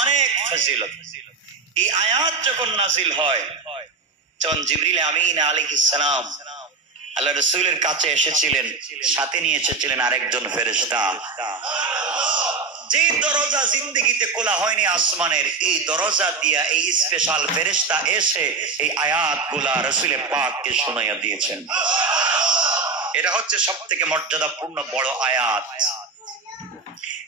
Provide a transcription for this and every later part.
অনেক ফজিলত। এই আয়াত যখন নাজিল হয়, যখন জিবরিল আমিন আলাইহিস সালাম আল্লাহ রাসূলের কাছে এসেছিলেন, সাথে নিয়ে এসেছিলেন আরেকজন ফেরেশতা। যে দরজা জিন্দেগিতে খোলা হয়নি আসমানের, এই দরজা দিয়া এই স্পেশাল ফেরেশতা এসে এই আয়াতগুলা রাসূল পাককে শোনাইয়া দিয়েছেন। এটা হচ্ছে সবথেকে মর্যাদাপূর্ণ বড় আয়াত।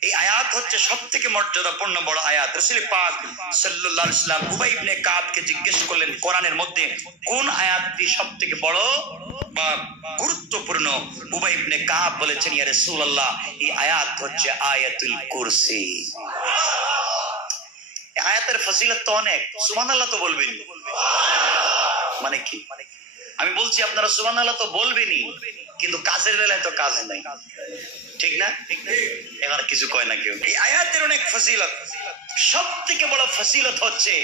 এই আয়াত হচ্ছে সবথেকে মর্যাদাপূর্ণ বড় আয়াত। রাসূল পাক সাল্লাল্লাহু আলাইহি ওয়াসাল্লাম উবাই ইবনে কাবকে জিজ্ঞেস করলেন, কোরআনের মধ্যে কোন আয়াতটি সবথেকে বড় বা গুরুত্বপূর্ণ? উবাই ইবনে কাব বলেছেন, ইয়া রাসূলুল্লাহ, এই আয়াত হচ্ছে আয়াতুল কুরসি। এই আয়াতের ফজিলত তো অনেক, সুবহানাল্লাহ তো বলবেন। মানে কি? আমি বলছি আপনারা সুবহানাল্লাহ তো বলবেনই, কিন্তু কাজের বেলায় তো কাজ নাই, ঠিক না? এবার কিছু কয় না কেউ। এই আয়াতের অনেক ফজিলত। সব থেকে বড় ফজিলত হচ্ছে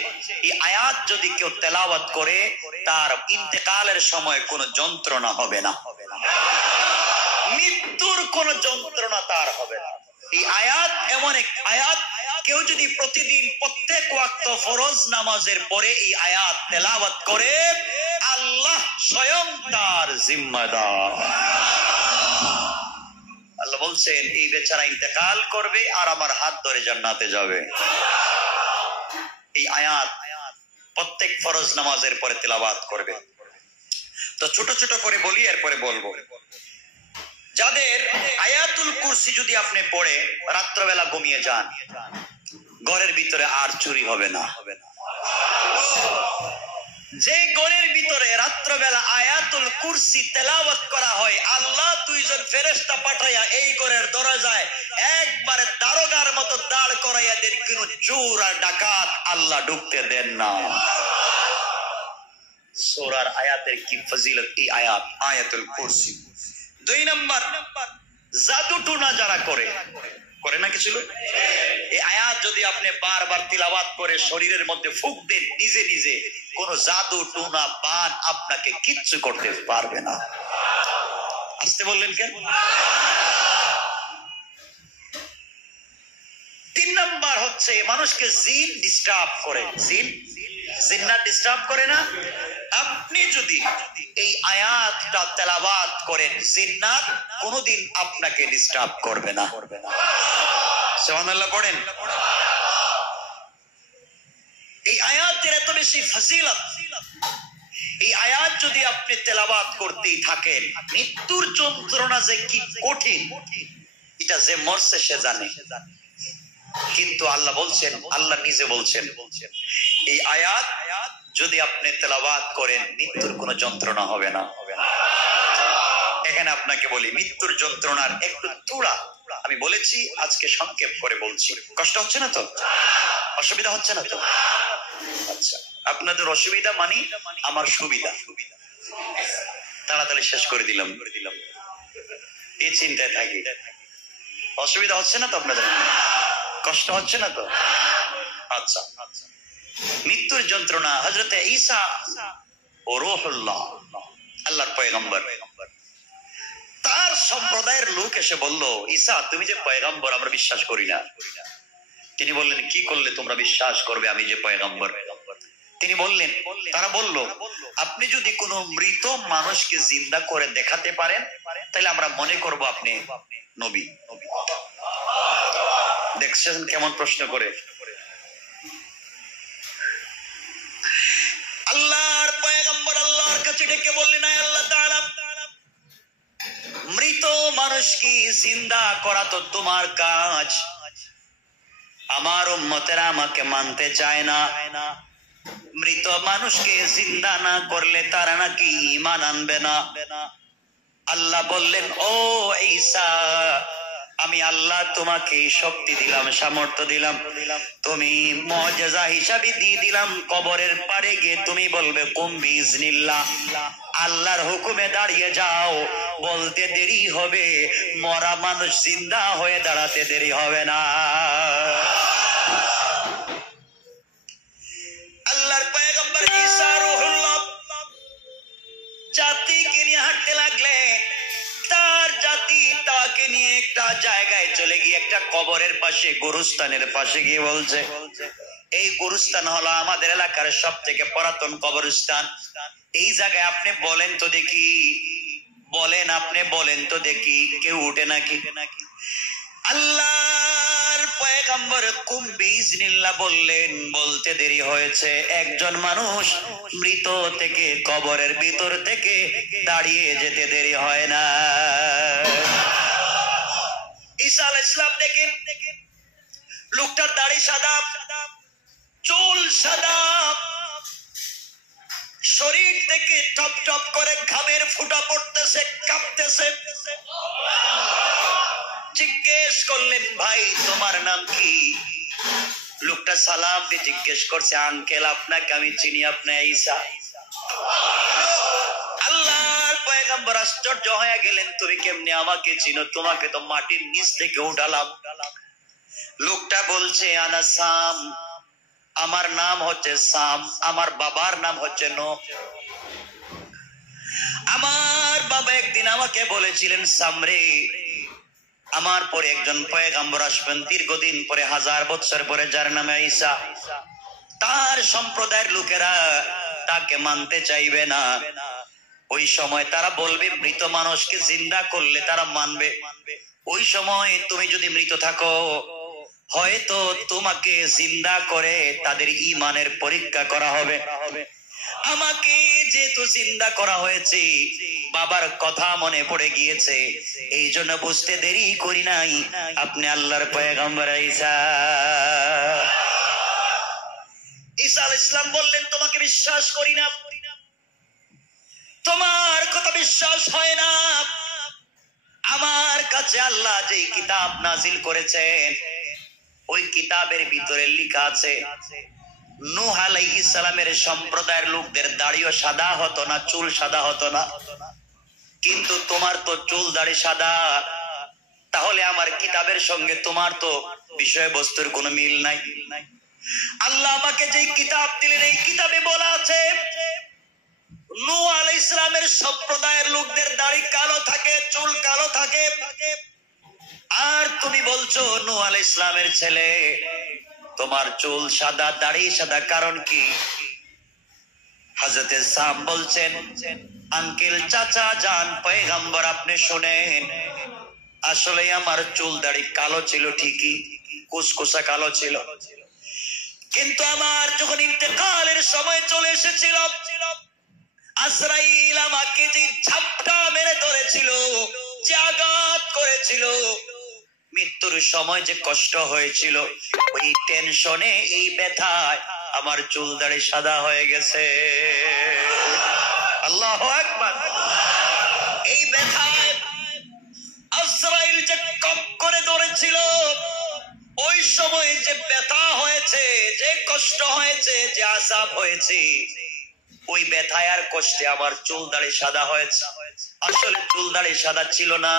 এই আয়াত যদি কেউ তেলাওয়াত করে, তার ইন্তেকালের সময় কোনো যন্ত্রণা হবে না, মৃত্যুর কোনো যন্ত্রণা তার হবে না। এই আয়াত এমন এক আয়াত, কেউ যদি প্রতিদিন প্রত্যেক ওয়াক্ত ফরজ নামাজের পরে এই আয়াত তেলাওয়াত করে, আল্লাহ স্বয়ং তার জিম্মাদার। আল্লাহ বলছেন, এই বেচারা ইন্তেকাল করবে আর আমার হাত ধরে জান্নাতে যাবে। এই আয়াত প্রত্যেক ফরজ নামাজের পরে তেলাওয়াত করবে। তো ছোট ছোট করে বলি, এরপরে বলবো। যাদের আয়াতুল কুরসি যদি আপনি পড়ে রাত্রবেলা ঘুমিয়ে যান, ঘরের ভিতরে আর চুরি হবে না। যে ঘরের ভিতরে রাত্রবেলা আয়াতুল কুরসি তেলাওয়াত করা হয়, আল্লাহ দুইজন ফেরেশতা পাঠাইয়া এই ঘরের দরজায় একবারে দারোগার মতো দাঁড় করাইয়া দেন, কোন চোর আর ডাকাত আল্লাহ ঢুকতে দেন না। সূরার আয়াতের কি ফজিলত এই আয়াত, আয়াতুল কুরসি। 2 নাম্বার, জাদু টুনা যারা করে না কিছু লোক, এই আয়াত যদি আপনি বারবার তিলাওয়াত করে শরীরের মধ্যে ফুঁক দেন নিজে নিজে, কোন জাদু টুনা বান আপনাকে কিচ্ছু করতে পারবে না। আসতে বললেন কেন? 3 নাম্বার হচ্ছে মানুষকে জিন ডিস্টার্ব করে। জিন্নাত ডিস্টার্ব করে না? আপনি যদি এই আয়াতটা তেলাওয়াত করেন, জিন্নাত কোনোদিন আপনাকে ডিস্টার্ব করবে না। সুবহানাল্লাহ পড়েন। এই আয়াতের এত বেশি ফজিলত। এই আয়াত যদি আপনি তেলাওয়াত করতেই থাকেন, মৃত্যুর যন্ত্রণা যে কি কঠিন এটা যে মরছে সে জানে। কিন্তু আল্লাহ বলছেন, আল্লাহ নিজে বলছেন, এই আয়াত যদি আপনি তেলাওয়াত করেন, মৃত্যুর কোনো যন্ত্রণা হবে না। এখানে আপনাকে বলি, মৃত্যুর যন্ত্রণার একটু তুড়া আমি বলেছি, আজকে সংক্ষেপ করে বলছি। কষ্ট হচ্ছে না তো? অসুবিধা হচ্ছে না তো? আচ্ছা, আপনাদের অসুবিধা মানে আমার সুবিধা, তাড়াতাড়ি শেষ করে দিলাম, এই চিন্তায় থাকি। অসুবিধা হচ্ছে না তো আপনাদের? কষ্ট হচ্ছে না তো? আচ্ছা, মৃত্যুর যন্ত্রণা। হযরতে ঈসা ও রূহুল্লাহ, আল্লাহর পয়গম্বর, তার সম্প্রদায়ের লোক এসে বলল, ঈসা তুমি যে পয়গম্বর আমরা বিশ্বাস করি না। তিনি বললেন, কি করলে তোমরা বিশ্বাস করবে আমি যে পয়গম্বর? তিনি বললেন, তারা বলল, আপনি যদি কোনো মৃত মানুষকে জিন্দা করে দেখাতে পারেন, তাহলে আমরা মনে করব আপনি নবী। দেখছেন কেমন প্রশ্ন করে? আল্লাহর পয়গম্বর আল্লাহর কাছে ডেকে বললেন, আল্লাহ তাআলা, মৃত মানুষকে জিন্দা করা তো তোমার কাজ, আমার উম্মতেরা আমাকে মানতে চায় না। মৃত মানুষকে জিন্দা না করলে তারা নাকি ঈমান আনবে না। আল্লাহ বললেন, ও ঈসা, আমি আল্লাহ তোমাকে শক্তি দিলাম, সামর্থ্য দিলাম, তুমি মুআজিজা হিসাবে দিয়ে দিলাম, কবরের পারে গিয়ে তুমি বলবে কুম বিইজনিল্লাহ, আল্লাহর হুকুমে দাঁড়িয়ে যাও। বলতে দেরি হবে, মরা মানুষ জিন্দা হয়ে দাঁড়াতে দেরি হবে না। আল্লাহর পয়গম্বর ঈসা রূহুল্লাহ জাতিকে নিয়ে হাঁটতে লাগলেন। তার জাতি তাকে নিয়ে একটা জায়গায় চলে গিয়ে একটা কবরের পাশে গোরস্থানের পাশে গিয়ে বলছে, এই গোরস্থান হলো আমাদের এলাকার সব থেকে পুরাতন কবরস্থান। এই জায়গায় আপনি বলেন তো দেখি, আপনি বলেন তো দেখি কেউ উঠে নাকি? আল্লাহর পয়গম্বর কুম বিইজনিল্লাহ বললেন, বলতে দেরি হয়েছে। একজন মানুষ মৃত থেকে কবরের ভিতর থেকে দাঁড়িয়ে যেতে দেরি হয় না। ঈসা আলাইহিস সালাম দেখেন, লোকটার দাড়ি সাদা, চুল সাদা, শরীর থেকে টপ টপ করে ঘামের ফুটা পড়তেছে, কাঁপতেছে। জিজ্ঞেস করলেন, ভাই তোমার নাম কি? লোকটা সালাম দিয়ে জিজ্ঞেস করছে, আঙ্কেল আপনাকে আমি চিনি, আপনি ঈসা। আল্লাহর পয়গম্বর আশ্চর্য হয়ে গেলেন, তুমি কেমনে আমাকে চিনো? তোমাকে তো মাটির নিচ থেকে উঠালাম। লোকটা বলছে, আনা সাম, আমার নাম হচ্ছে সাম, আমার বাবার নাম হচ্ছে নূহ। আমার বাবা একদিন আমাকে বলেছিলেন, সামরে আমার পরে একজন পয়গম্বর আসবেন, দীর্ঘদিন পরে, 1000 বছর পরে, যার নামে ঈসা। তার সম্প্রদায়ের লোকেরা তাকে মানতে চাইবে না। ওই সময় তারা বলবে, মৃত মানুষকে জিন্দা করলে তারা মানবে। ওই সময় তুমি যদি মৃত থাকো, হয়তো তোমাকে জিন্দা করে তাদের ঈমানের পরীক্ষা করা হবে। আমাকে যেহেতু জিন্দা করা হয়েছে, বাবার কথা মনে পড়ে গিয়েছে, এই জন্য বুঝতে দেরি করি নাই, আপনি আল্লাহর পয়গম্বর ঈসা। ঈসা আলাইহিস সালাম বললেন, তোমাকে বিশ্বাস করি না, তোমার কথা বিশ্বাস হয় না। আমার কাছে আল্লাহ যে কিতাব নাজিল করেছেন, ওই কিতাবের ভিতরে লেখা আছে, নূহ আলাইহিস সালামের সম্প্রদায়ের লোকদের দাড়িও সাদা হতো না, চুল সাদা হতো না, কিন্তু তোমার তো চুল দাড়ি সাদা। তাহলে আমার কিতাবের সঙ্গে তোমার তো বিষয়বস্তুর কোনো মিল নাই। আল্লাহ আমাকে যে কিতাব দিলেন, এই কিতাবে বলা আছে নূহ আলাইহিস সালামের সম্প্রদায়ের লোকদের দাড়ি কালো থাকে, চুল কালো থাকে। আর তুমি বলছো নূহ আলাইহিস সালামের ছেলে, তোমার চুল সাদা, দাড়ি সাদা, কারণ কি? হযরতে সাম বলছেন, আঙ্কেল, চাচা জান, পয়গম্বর আপনি শুনেন, আসলে আমার চুল দাড়ি কালো ছিল ঠিকই, কুচকুচা কালো ছিল, কিন্তু আমার যখন ইন্তেকালের সময় চলে এসেছিল, আজরাইল আমাকে যে ঝাপটা মেরে ধরেছিল, যে আঘাত করেছিল, মৃত্যুর সময় যে কষ্ট হয়েছিল, ওই টেনশনে, এই ব্যথায় আমার চুল দাড়ি সাদা হয়ে গেছে। আল্লাহু আকবার। এই ব্যথায় আজরাইল যে কপ করে ধরেছিল, ওই সময় যে ব্যথা হয়েছে, যে কষ্ট হয়েছে, যে আযাব হয়েছে, ওই ব্যথায় আর কষ্টে আমার চুল দাড়ি সাদা হয়েছে। আসলে চুল দাড়ি সাদা ছিল না।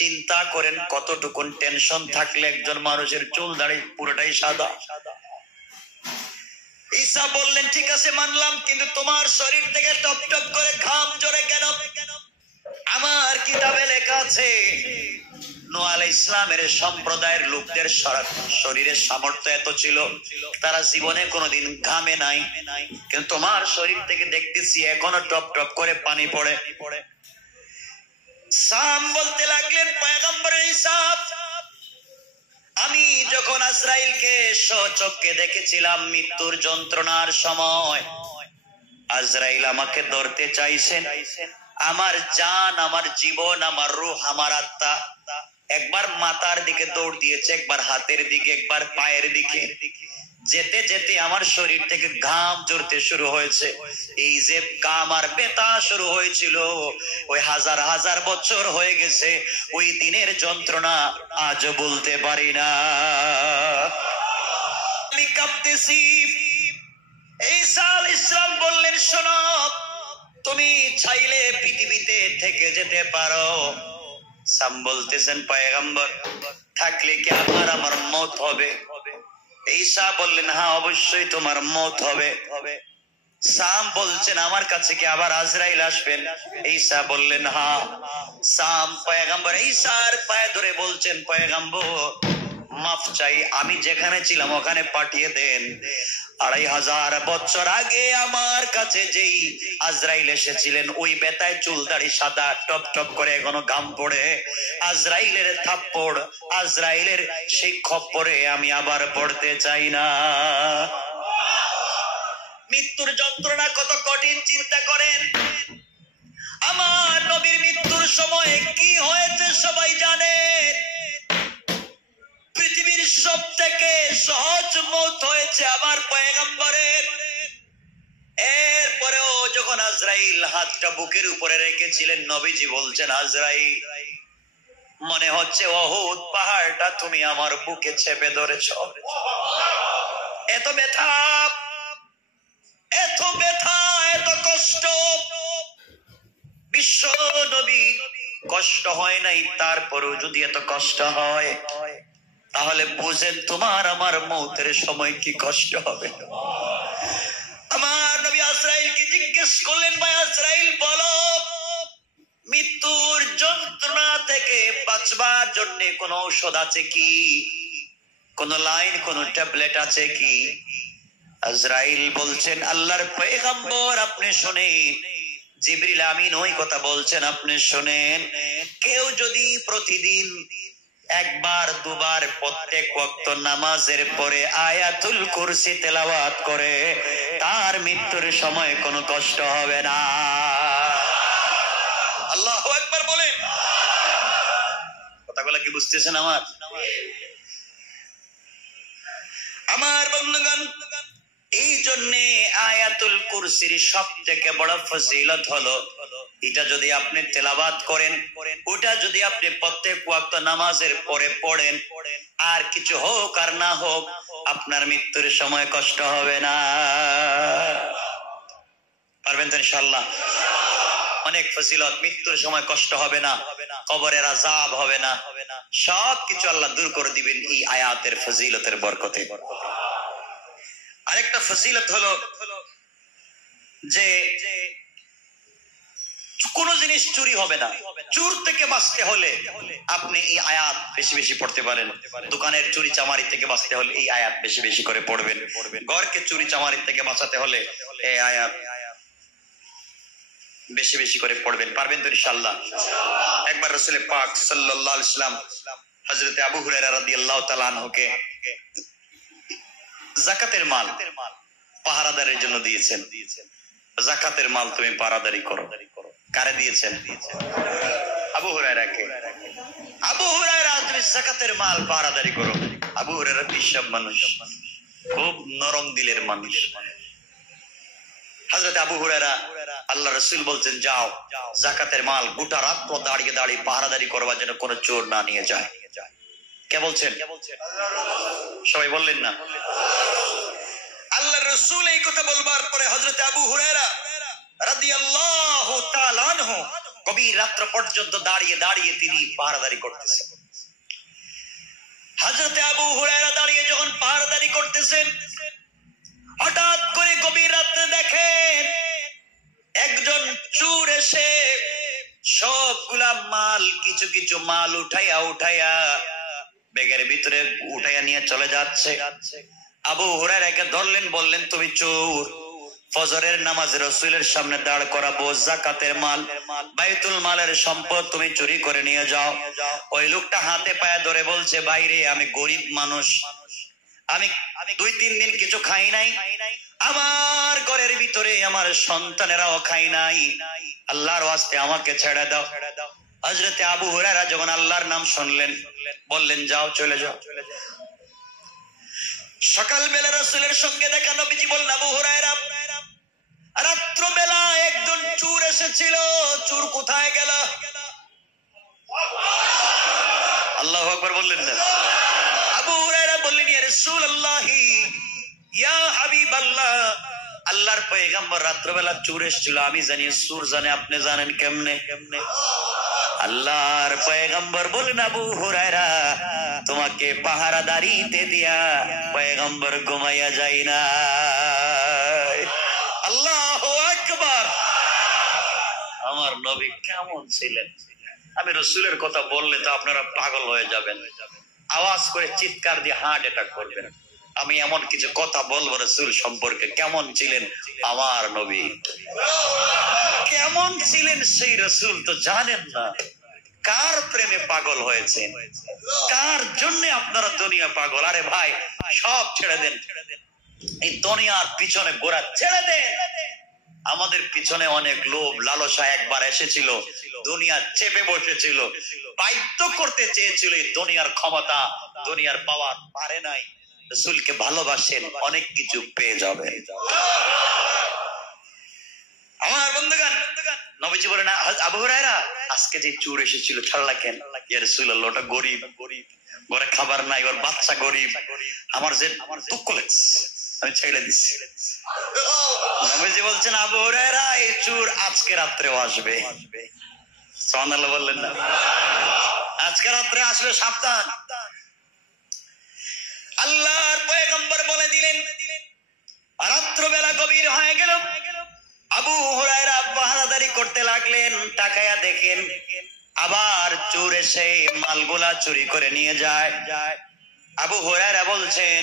চিন্তা করেন কতটুকুন টেনশন থাকলে একজন মানুষের চুল দাড়ি পুরোটাই সাদা। ঈসা বললেন, ঠিক আছে মানলাম, কিন্তু তোমার শরীর থেকে টপ টপ করে ঘাম ঝরে কেন? আমার কিতাবে লেখা আছে, নূহ আলাইহিস সালামের সম্প্রদায়ের লোকদের শরীরের সামর্থ্য এত ছিল, তারা জীবনে কোনোদিন ঘামে নাই, কিন্তু তোমার শরীর থেকে দেখতেছি এখনো টপ টপ করে পানি পড়ে। সাম বলতে লাগলেন, পয়গম্বর ঈসা, আমি যখন আজরাইলকে স্বচক্ষে দেখেছিলাম মৃত্যুর যন্ত্রণার সময়, আজরাইল আমাকে ধরতে চাইছেন, আমার জান, আমার জীবন, আমার রূহ, আমার আত্মা একবার মাথার দিকে দৌড় দিয়েছে, একবার হাতের দিকে, একবার পায়ের দিকে। যেতে যেতে আমার শরীর থেকে ঘাম ঝরতে শুরু হয়েছে। এই যে ঘাম আর ব্যথা শুরু হয়েছিল, ওই হাজার হাজার বছর হয়ে গেছে, ওই দিনের যন্ত্রণা আজও বলতে পারি না। আমি কাঁপতেছি। ঈসা আলাইহিস সালাম বললেন, শোনো, তুমি চাইলে পৃথিবীতে থেকে যেতে পারো। সাম বলতেছেন, পয়গম্বর, থাকলে কি আমার মওত হবে? ঈসা বললেন, হ্যাঁ অবশ্যই তোমার মওত হবে। সাম বলছেন, আমার কাছে কি আবার আজরাইল আসবেন? ঈসা বললেন, হ্যাঁ। সাম পয়গম্বর ঈসার পায়ে ধরে বলছেন, পয়গম্বর মাফ চাই, আমি যেখানে ছিলাম ওখানে পাঠিয়ে দেন। 2500 বছর আগে আমার কাছে যেই আজরাইল এসেছিলেন, ওই বেতায় চুল দাড়ি সাদা টপ টপ করে এখনো ঘাম পড়ে। আজরাইলের থাপ্পড়, আজরাইলের সেই খপ্পরে আমি আবার পড়তে চাই না। মৃত্যুর যন্ত্রণা কত কঠিন চিন্তা করেন। আমার নবীর মৃত্যুর সময় কি হয়েছে সবাই জানেন। পৃথিবীর সব থেকে সহজ মৌত হয়েছে আমার পয়গম্বরের। এরপরেও যখন আজরাইল হাতটা বুকের উপরে রেখেছিলেন, নবীজি বলছেন, আজরাইল মনে হচ্ছে উহুদ পাহাড়টা তুমি আমার বুকে চেপে ধরেছ। এত ব্যথা, এত ব্যথা, এত কষ্ট। বিশ্ব নবী কষ্ট হয় নাই, তারপরেও যদি এত কষ্ট হয় তাহলে বুঝেন তোমার আমার মৌতের সময় কি কষ্ট হবে। আমার নবী আজরাইলকে জিজ্ঞেস করলেন, ভাই আজরাইল বলো, মৃত্যুর যন্ত্রণা থেকে বাঁচবার জন্য কোন ঔষধ আছে কি, কোন লাইন, কোন ট্যাবলেট আছে কি? আজরাইল বলছেন, আল্লাহর পয়গম্বর আপনি শুনেন, জিবরিল আমিন ওই কথা বলছেন, আপনি শুনেন, কেউ যদি প্রতিদিন একবার দুবার প্রত্যেক ওয়াক্ত নামাজের পরে আয়াতুল কুরসি তেলাওয়াত করে, তার মৃত্যুর সময় কোনো কষ্ট হবে না। আল্লাহু আকবার বলেন। কথাগুলো কি বুঝতেছেন আমার? আমার বন্ধুগণ, এই জন্য আয়াতুল কুরসির সব থেকে বড় ফজিলত হলো, এটা যদি আপনি তেলাওয়াত করেন, ওটা যদি আপনি প্রত্যেক ওয়াক্ত নামাজের পরে পড়েন, আর কিছু হোক আর না হোক আপনার মৃত্যুর সময় কষ্ট হবে না। পারবেন তো ইনশাআল্লাহ? অনেক ফজিলত। মৃত্যুর সময় কষ্ট হবে না, কবরের আযাব হবে না, সব কিছু আল্লাহ দূর করে দিবেন এই আয়াতের ফজিলতের বরকতে। আরেকটা ফজিলত হলো যে কোন জিনিস চুরি হবে না। চোর থেকে বাঁচতে হলে আপনি এই আয়াত বেশি বেশি পড়তে পারেন। দোকানের চুরি চামারি থেকে বাঁচতে হলে এই আয়াত বেশি বেশি করে পড়বেন। ঘরকে চুরি চামারি থেকে বাঁচাতে হলে এই আয়াত বেশি বেশি করে পড়বেন। পারবেন তো ইনশাআল্লাহ? একবার রাসূল পাক সাল্লাল্লাহু আলাইহি ওয়াসাল্লাম হযরত আবু হুরায়রা রাদিয়াল্লাহু তাআলা আনহুকে যাকাতের মাল পাহারাদারের জন্য দিয়েছেন। যাকাতের মাল তুমি পাহারাদারি করো। কারে দিয়েছেন? আবু হুরায়রাকে। আবু হুরায়রা, তুমি যাকাতের মাল পাহারাদারি করো। আবু হুরায়রা বিশাব মানুষ, খুব নরম দিলের মানুষ। হযরত আবু হুরায়রা, আল্লাহ রাসূল বলছেন, যাও যাকাতের মাল গোটা রাত দাঁড়িয়ে দাঁড়িয়ে পাহারাদারি করবার জন্য কোনো চোর না নিয়ে যায়। কে বলছেন? সবাই বললেন না? আল্লাহ রাসূল এই কথা বলবার পরে হযরত আবু হুরায়রা রাদিয়াল্লাহু তাআলা আনহু গভীর রাত্র পর্যন্ত দাঁড়িয়ে দাঁড়িয়ে তিনি পাহারাদারি করতেছেন। হযরত আবু হুরায়রা দাঁড়িয়ে যখন পাহারাদারি করতেছেন, হঠাৎ করে গভীর রাতে দেখেন একজন চোর এসে সবগুলা মাল, কিছু কিছু মাল উঠাইয়া উঠাইয়া ব্যাগের ভিতরে উঠাইয়া নিয়ে চলে যাচ্ছে। আবু হুরায়রাকে ধরলেন, বললেন, তুমি চোর, ফজরের নামাজে রাসূলের সামনে দাঁড় করাবো, যাকাতের মাল, বাইতুল মালের সম্পদ তুমি চুরি করে নিয়ে যাও। ওই লোকটা হাতে পায়ে ধরে বলছে, বাইরে আমি গরিব মানুষ, আমি 2-3 দিন কিছু খাই নাই, আমার ঘরের ভিতরে আমার সন্তানেরাও খাই নাই, আল্লাহর ওয়াস্তে আমাকে ছেড়ে দাও। হযরত আবু হুরায়রা যখন আল্লাহর নাম শুনলেন, বললেন, যাও, চলে যাও। সকালবেলা রাসূলের সঙ্গে দেখা, নবীজি বললেন, আবু হুরায়রা, রাত্রবেলা একজন চোর এসেছিল, চোর কোথায় গেল? আল্লাহু আকবার বললেন না? আবু হুরায়রা বললেন, ইয়া রাসূলুল্লাহ, ইয়া হাবিবাল্লাহ, আল্লাহর পয়গম্বর, রাত্রবেলা চোর এসেছিল। আমি জানি, চোর জানে, আপনি জানেন কেমনে? আল্লাহর পয়গম্বর বলেন, আবু হুরায়রা, তোমাকে পাহারাদারিতে দিয়া পয়গম্বর ঘুমাইয়া যায় না। আল্লাহু আকবার। আমার নবী কেমন ছিলেন! আমি রাসূলের কথা বললে তো আপনারা পাগল হয়ে যাবেন। আওয়াজ করে চিৎকার দিয়ে হার্ট অ্যাটাক করবেন। আমি এমন কিছু কথা বলবো রাসূল সম্পর্কে, কেমন ছিলেন আমার নবী, কেমন ছিলেন সেই রাসূল তো জানেন না। কার প্রেমে পাগল হয়েছে, কার জন্য আপনারা দুনিয়া পাগল? আরে ভাই সব ছেড়ে দেন, এই দুনিয়ার পিছনে ঘোরা ছেড়ে দেন। আমাদের পিছনে অনেক লোভ লালসা একবার এসেছিল, দুনিয়া চেপে বসেছিল, বাধ্য করতে চেয়েছিল এই দুনিয়ার ক্ষমতা, দুনিয়ার পাওয়ার পারে নাই। রাসূলকে ভালোবাসেন, অনেক কিছু পেয়ে যাবেন। আমার বন্ধুগণ, নবীজি বলেন আবু হুরায়রা আজকে যে চোর এসেছিল ছাড়লা কেন? ইয়া রাসূলুল্লাহ, ওটা গরিব, ঘরে খাবার নাই, ওর বাচ্চা গরিব, আমার যে দুঃখ লাগছে, আমি ছেড়ে দিচ্ছি। নবীজি বলছেন আবু হুরায়রা এই চোর আজকে রাত্রেও আসবে। সুবহানাল্লাহ বললেন না? আজকে রাত্রে আসবে, সাবধান। আল্লাহর পয়গম্বর বলে দিলেন, রাত্রবেলা গভীর হয়ে গেল, আবু হুরায়রা পাহারাদারি করতে লাগলেন। তাকায়া দেখেন আবার চোর এসে মালগুলা চুরি করে নিয়ে যায়। আবু হুরায়রা বলছেন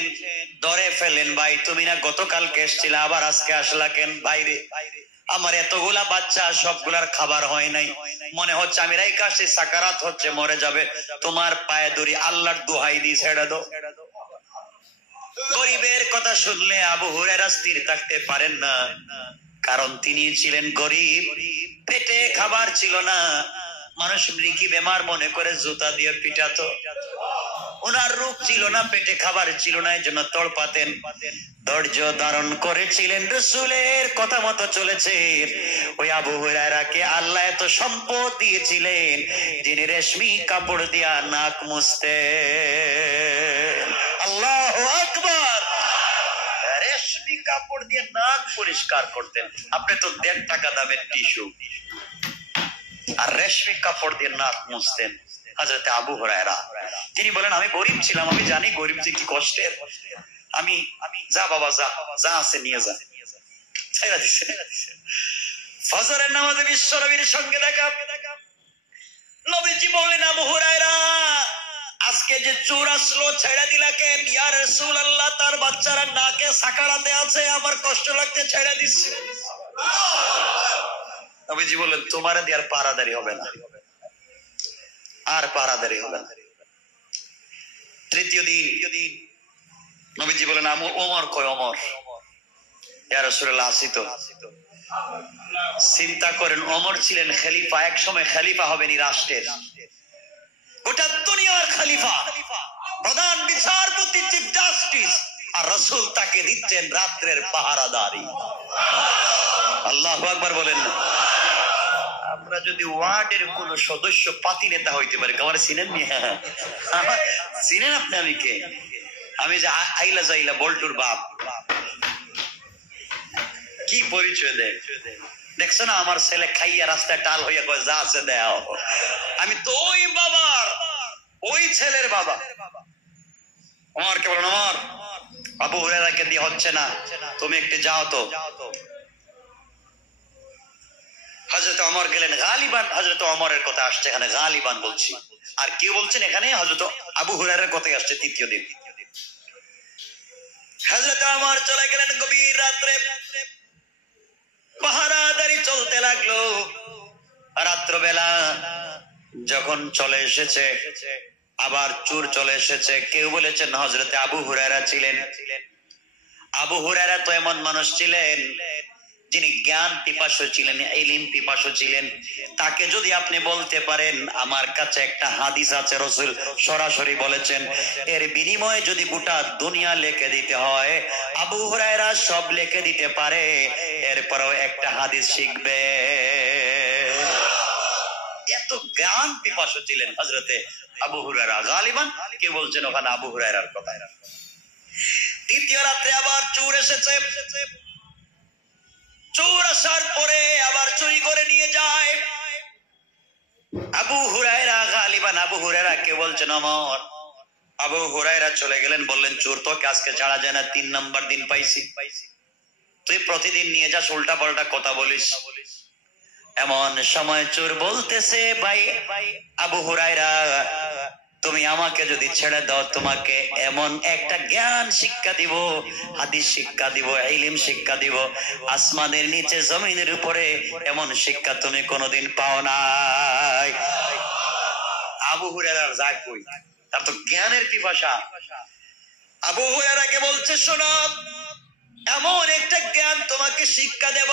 ধরে ফেলেন, ভাই তুমি না গতকালকে এসেছিলে, আবার আজকে আসলা কেন? বাইরে আমার এতগুলা বাচ্চা, সবগুলার খাবার হয় নাই, মনে হচ্ছে আমি রাইখা আসছি, সাকারাত হচ্ছে, মরে যাবে, তোমার পায়ে ধরি, আল্লাহর দোহাই দি ছেড়ে দাও। গরিবের কথা শুনলে আবু হুরায়রা স্থির থাকতে পারেন না, কারণ তিনি ছিলেন গরিব, পেটে খাবার ছিল না। মানুষ মৃগী বেমার মনে করে জুতা দিয়ে পিটাতো, ওনার রোগ ছিল না, পেটে খাবার ছিল না, এই জন্য তড়পাতেন। ধৈর্য ধারণ করেছিলেন, রাসূলের কথা মতো চলেছে। ওই আবু হুরায়রাকে আল্লাহ এত সম্পদ দিয়েছিলেন, যিনি রেশমি কাপড় দিয়া নাক মুছতেন। আল্লাহু আকবার। রেশমি কাপড় দিয়ে নাক পরিষ্কার করতেন। আপনি তো 1.5 টাকা দামের টিস্যু আর রেশমি কাপড় দিয়ে নাক মুছতেন হযরত আবু হুরায়রা। তিনি বলেন আমি গরিব ছিলাম, আমি জানি গরিব যে কি কষ্টের, আমি যা বাবা যা, যা আছে নিয়ে যা, ছেড়ে দিছে। ফজরের নামাজে বিশ্ব নবীর সঙ্গে দেখা। নবীজি বললেন আবু হুরায়রা আজকে যে চোর আসলো ছেড়ে দিলা কেন? ইয়া রাসূলুল্লাহ তার বাচ্চারা নাকে সাকারাতে আছে, আমার কষ্ট লাগতে, ছেড়ে দিচ্ছি। নবীজি বললেন তোমারে দিয়ে আর পাহারাদারি হবে না, আর পাহারাদারি হবে না। তৃতীয় দিন নবীজি বলেন ওমর কই? ওমর। ইয়া রাসূলুল্লাহ আসি তো। চিন্তা করেন, ওমর ছিলেন খলিফা, এক সময় খলিফা হবেন এই রাষ্ট্রের, গোটা দুনিয়ার খলিফা, প্রধান বিচারপতি, চিফ জাস্টিস, আর রাসূল তাকে দিচ্ছেন রাত্রের পাহারাদারি। আল্লাহু আকবার বলেন না? আমরা যদি ওয়ার্ডের কোন সদস্য পাতি নেতা হইতে পারি, আমার চিনেন নি? চিনেন আপনি আমি কে? আমি যে আইলা যাইলা বল্টুর বাপ, কি পরিচয় দেয় দেখছো না? আমার ছেলে খাইয়া রাস্তায় টাল হইয়া কয় যা আছে দেও, আমি তো ওই বাবার, ওই ছেলের বাবা। ওমরকে বলেন ওমর আবু হুরায়রাকে দিয়ে হচ্ছে না, তুমি একটু যাও তো। হযরত ওমর গেলেন। গালিবান হযরত ওমরের কথা আসছে এখানে, গালিবান বলছি, আর কেউ বলছেন এখানে হযরত আবু হুরায়রার কথাই আসছে তৃতীয় দিন। হযরত ওমর চলে গেলেন। গভীর রাত্রে পাহারাদারি চলতে লাগলো। রাত্রবেলা যখন চলে এসেছে, আবার চোর চলে এসেছে। কেউ বলেছেন হযরতে আবু হুরায়রা ছিলেন। আবু হুরায়রা তো এমন মানুষ ছিলেন যিনি জ্ঞান পিপাসু ছিলেন, ইলম পিপাসু ছিলেন। তাকে যদি আপনি বলতে পারেন আমার কাছে একটা হাদিস আছে, রাসূল সরাসরি বলেছেন, এর বিনিময়ে যদি গোটা দুনিয়া লিখে দিতে হয়, আবু হুরায়রা সব লিখে দিতে পারে, এরপরেও একটা হাদিস শিখবে। এত জ্ঞান পিপাসু ছিলেন হযরতে আবু হুরায়রা। গালিবান কে বলছেন ওখানে আবু হুরায়রার কথা। তৃতীয় রাত্রে আবার চোর এসেছে। চোর আসার পরে আবার চুরি করে নিয়ে যায়। আবু হুরায়রা গালিবান আবু হুরায়রা কে বলছেন ওমর। আবু হুরায়রা চলে গেলেন, বললেন চোর তোকে আজকে ছাড়া যায় না, 3 নম্বর দিন পাইছি। তুই প্রতিদিন নিয়ে যাস, উল্টা পাল্টা কথা বলিস। এমন সময় চোর বলতেছে ভাই আবু হুরায়রা তুমি আমাকে যদি ছেড়ে দাও তোমাকে এমন একটা জ্ঞান শিক্ষা দিব, হাদিস শিক্ষা দিব, ইলম শিক্ষা দিব, আসমানের নিচে জমিনের উপরে এমন শিক্ষা তুমি কোনোদিন পাও নাই। আবু হুরায়রার যা কই, তার তো জ্ঞানের পিপাসা। আবু হুরায়রাকে বলছে, শোনো, এমন একটা জ্ঞান তোমাকে শিক্ষা দেব,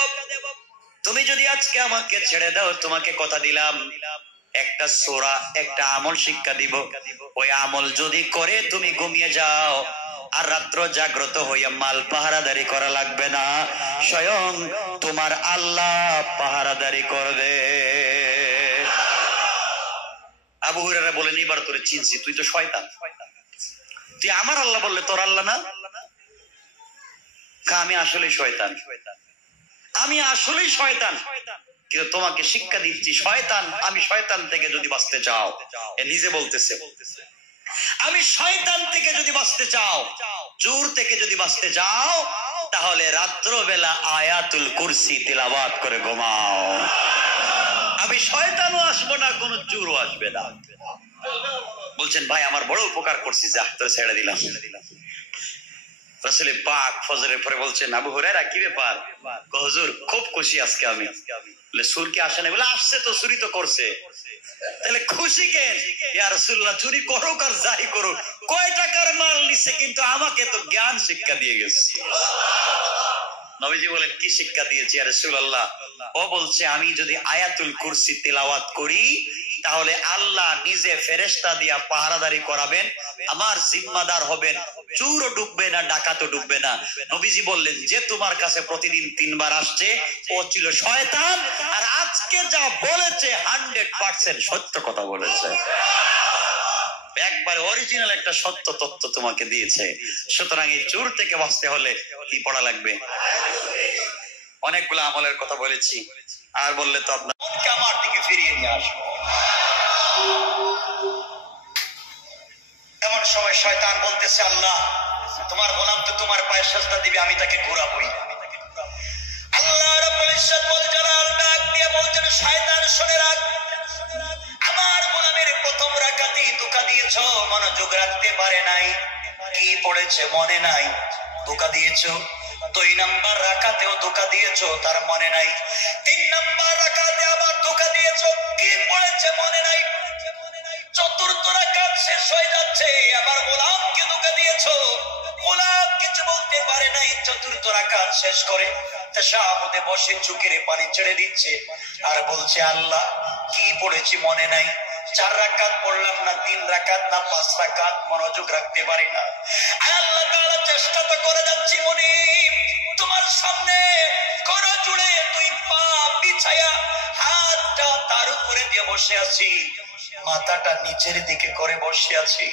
তুমি যদি আজকে আমাকে ছেড়ে দাও তোমাকে কথা দিলাম একটা সূরা, একটা আমল শিক্ষা দিব, ওই আমল যদি করে তুমি ঘুমিয়ে যাও আর রাত্র জাগ্রত হইয়া মাল পাহারাদারি করা লাগবে না, স্বয়ং তোমার আল্লাহ পাহারাদারি করবে। আবু হুরায়রা বলেন, এবার তোরে চিনছি, তুই তো শয়তান, তুই আমার আল্লাহ বললে তোর আল্লাহ না? আমি আসলে শয়তান, আমি আসলেই শয়তান, কিন্তু তোমাকে শিক্ষা দিচ্ছি শয়তান, আমি শয়তান থেকে যদি বাঁচতে চাও, এ নিজে বলতেছে, আমি শয়তান থেকে যদি বাঁচতে চাও, চোর থেকে যদি বাঁচতে চাও, তাহলে রাত্রবেলা আয়াতুল কুরসি তিলাওয়াত করে ঘুমাও। আমি শয়তানও আসবো না, কোন চোরও আসবে না। বলছেন, ভাই আমার বড় উপকার করছিস, যা তোর ছেড়ে দিলাম। রাসূল পাক ফজরের পরে বলছেন, আবু হুরায়রা কি ব্যাপার? হুজুর খুব খুশি আজকে আমি। বলে, সুর কি আসে না? বলে, আসছে তো, চুরি তো করছে। তাহলে খুশি কেন? ইয়া রাসূলুল্লাহ, চুরি করুক আর যাই করুক, কয় টাকার মাল নিছে, কিন্তু আমাকে তো জ্ঞান শিক্ষা দিয়ে গেছে। নবীজি বলেন, কি শিক্ষা দিয়েছি? ইয়া রাসূলুল্লাহ, ও বলছে আমি যদি আয়াতুল কুরসি তিলাওয়াত করি তাহলে আল্লাহ নিজে ফেরেশতা দিয়া পাহারাদারি করাবেন, আমার জিম্মাদার হবেন, চোরও ডুববে না, ডাকাতও ডুববে না। নবীজি বললেন, যে তোমার কাছে প্রতিদিন 3 বার আসছে ও ছিল শয়তান, আর আজকে যা বলেছে 100% সত্য কথা বলেছে, একবার অরিজিনাল একটা সত্য তত্ত্ব তোমাকে দিয়েছে। সুতরাং এই চোর থেকে বাঁচতে হলে কি পড়া লাগবে? অনেকগুলো আমলের কথা বলেছি, আর বললে তো আপনার মনকে আমার দিকে ফিরিয়ে নিয়ে আসবো। এমন সময় শয়তান বলতেছে, আল্লাহ তোমার গোলাম তো তোমার পায়ে সিজদা দিবে, আমি তাকে ঘোরাবই। আল্লাহ রাব্বুল ইজ্জত ওয়াল জালাল ডাক দিয়ে বলছেন, শয়তান শুনে রাখ, আমার গোলামের প্রথম রাকাতেই ধোঁকা দিয়েছো, মনোযোগ রাখতে পারে নাই, কি পড়েছে মনে নাই, ধোঁকা দিয়েছো। 2 নাম্বার রাকাতেও ধোঁকা দিয়েছো, তার মনে নাই। 3 নাম্বার রাকাতে আবার ধোঁকা দিয়েছো, কি পড়েছে মনে নাই। 4র্থ রাকাত শেষ হয়ে যাচ্ছে, আবার গোলামকে ধোঁকা দিয়েছো, গোলাম কিছু বলতে পারে নাই। 4র্থ রাকাত শেষ করে তাশাহুদে বসে চোখের পানি ছেড়ে দিচ্ছে আর বলছে, আল্লাহ কি পড়েছি মনে নাই, 4 রাকাত পড়লাম না, 3 রাকাত না 5 রাকাত, মনোযোগ রাখতে পারি না। আল্লাহ তাআলা চেষ্টা তো করে যাচ্ছি, মুনিব তোমার সামনে করো জুড়ে 2 পা বিছায়া হাতটা তার উপরে দিয়ে বসে আছি, মাথাটা নিচের দিকে করে বসে আছি।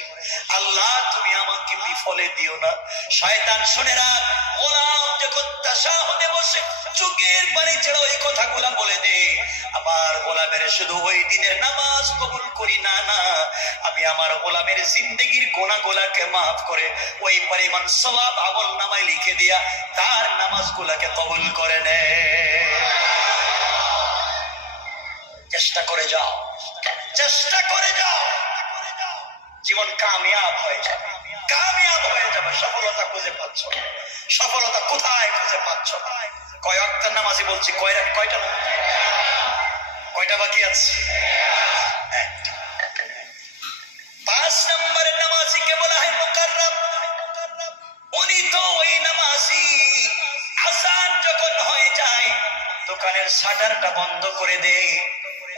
আল্লাহ তুমি আমাকে বিফলে দিও না। শয়তান শুনে রাখ, গোলাম যখন তাশাহুদে বসে চোখের পানি ছেড়ে ওই কথাগুলা বলে দে, আমার গোলামের শুধু ওই দিনের নামাজ কবুল করি না, না আমি আমার গোলামের জিন্দেগির গুনাহগুলোকে মাফ করে ওই পরিমাণ সওয়াব আমল নামায় লিখে দিয়া তার নামাজগুলোকে কবুল করে নে। চেষ্টা করে যাও, চেষ্টা করে যাও, জীবন কামিয়াব হয়ে যাবে, কামিয়াব হয়ে যাবে। সফলতা খুঁজে পাচ্ছ না, সফলতা কোথায় খুঁজে পাচ্ছ না? কয় ওয়াক্তের নামাজি বলছি, কয়টা বাকি আছে? 5 নম্বরের নামাজিকে বলা হয় মুকাররম। উনি তো ওই নামাজি, আযান যখন হয়ে যায় দোকানের শাটারটা বন্ধ করে দেয়,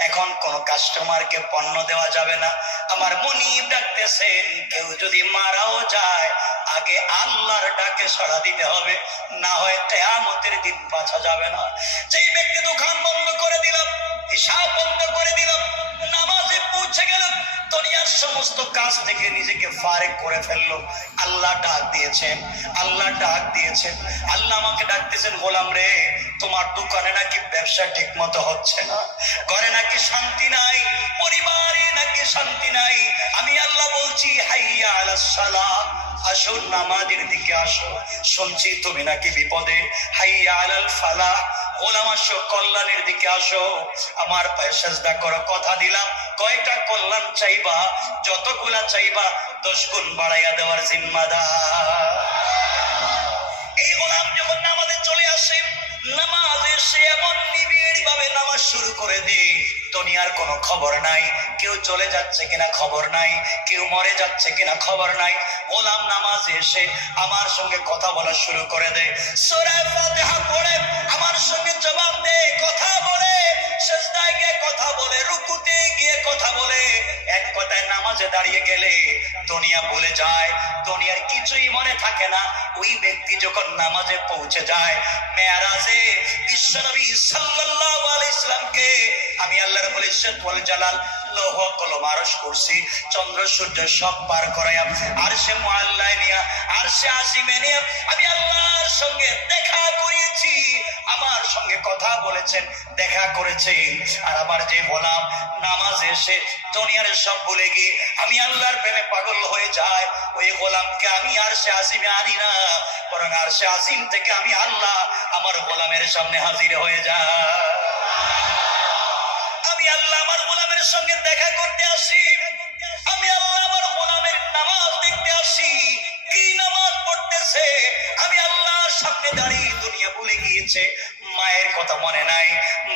এখন কোন কাস্টমারকে পণ্য দেওয়া যাবে না। আমার মুনিব ডাকতেছেন, কেউ যদি মারাও যায় আগে আল্লাহর ডাকে সাড়া দিতে হবে, না হয় কিয়ামতের দিন বাঁচা যাবে না। যেই ব্যক্তি দোকান বন্ধ করে দিলাম, হিসাব বন্ধ করে দিলাম, নামাজে পৌঁছে গেল, দুনিয়ার সমস্ত কাজ থেকে নিজেকে ফারেক করে ফেললো, আল্লাহ ডাক দিয়েছেন, আল্লাহ ডাক দিয়েছেন, আল্লাহ আমাকে ডাকতেছেন, গোলাম রে তোমার দোকানে নাকি ব্যবসা ঠিক মতো হচ্ছে না, ঘরে নাকি শান্তি নাই, পরিবারে নাকি শান্তি নাই, আমি আল্লাহ বলছি হাইয়া আলাস সালাহ, আসো নামাজের দিকে আসো, শুনছি তুমি নাকি বিপদে, হাইয়া আলাল ফালাহ, গোলাম আসো, কল্যাণের দিকে আসো, আমার পায়ে সেজদা করো, কথা দিলাম কয়টা কল্যাণ চাইবা, যতগুলা চাইবা 10 গুণ বাড়াইয়া দেওয়ার জিম্মাদার। এই গোলাম যখন নামাজে চলে আসে, নামাজে সে এমন নিবিড় ভাবে নামাজ শুরু করে দেয়, দুনিয়ার কোনো খবর নাই, কেউ চলে যাচ্ছে কিনা খবর নাই, কেউ মরে যাচ্ছে কিনা খবর নাই। গোলাম নামাজে এসে আমার সঙ্গে কথা বলা শুরু করে দেয়, সূরা ফাতিহা পড়ে আমার সঙ্গে জবাব দেয়, কথা বলে, সিজদায় গিয়ে কথা বলে, রুকুতে গিয়ে কথা বলে। এক কথায় নামাজে দাঁড়িয়ে গেলে দুনিয়া ভুলে যায়, দুনিয়ার কিছুই মনে থাকে না। ওই ব্যক্তি যখন নামাজে পৌঁছে যায়, মেরাজে বিশ্বনবী সাল্লাল্লাহু আলাইহি সাল্লামকে আমি আল্লাহ রাব্বুল ইজ্জত ওয়াল জালাল লৌহ কলম আরশ করছি, চন্দ্র সূর্য সব পার করায়া আরশে মুআল্লায় নিয়া, আরশে আসিমে নিয়া আমি আল্লাহর সঙ্গে দেখা করিয়েছি, আমার সঙ্গে কথা বলেছেন, দেখা করেছেন। আর আমার যে গোলাম নামাজে এসে দুনিয়ার সব ভুলে গিয়ে আমি আল্লাহর প্রেমে পাগল হয়ে যায়, ওই গোলামকে আমি আরশে আসিমে আনি না, বরং আরশে আসিম থেকে আমি আল্লাহ আমার গোলামের সামনে হাজির হয়ে যায়। আমি আল্লাহ আমার গোলামের সঙ্গে দেখা করতে আসি, আমি আল্লাহ আমার গোলামের নামাজ দেখতে আসি, কি নামাজ পড়তেছে। আমি আল্লাহর সামনে দাঁড়িয়ে দুনিয়া ভুলে গিয়েছে, মায়ের কথা মনে নাই,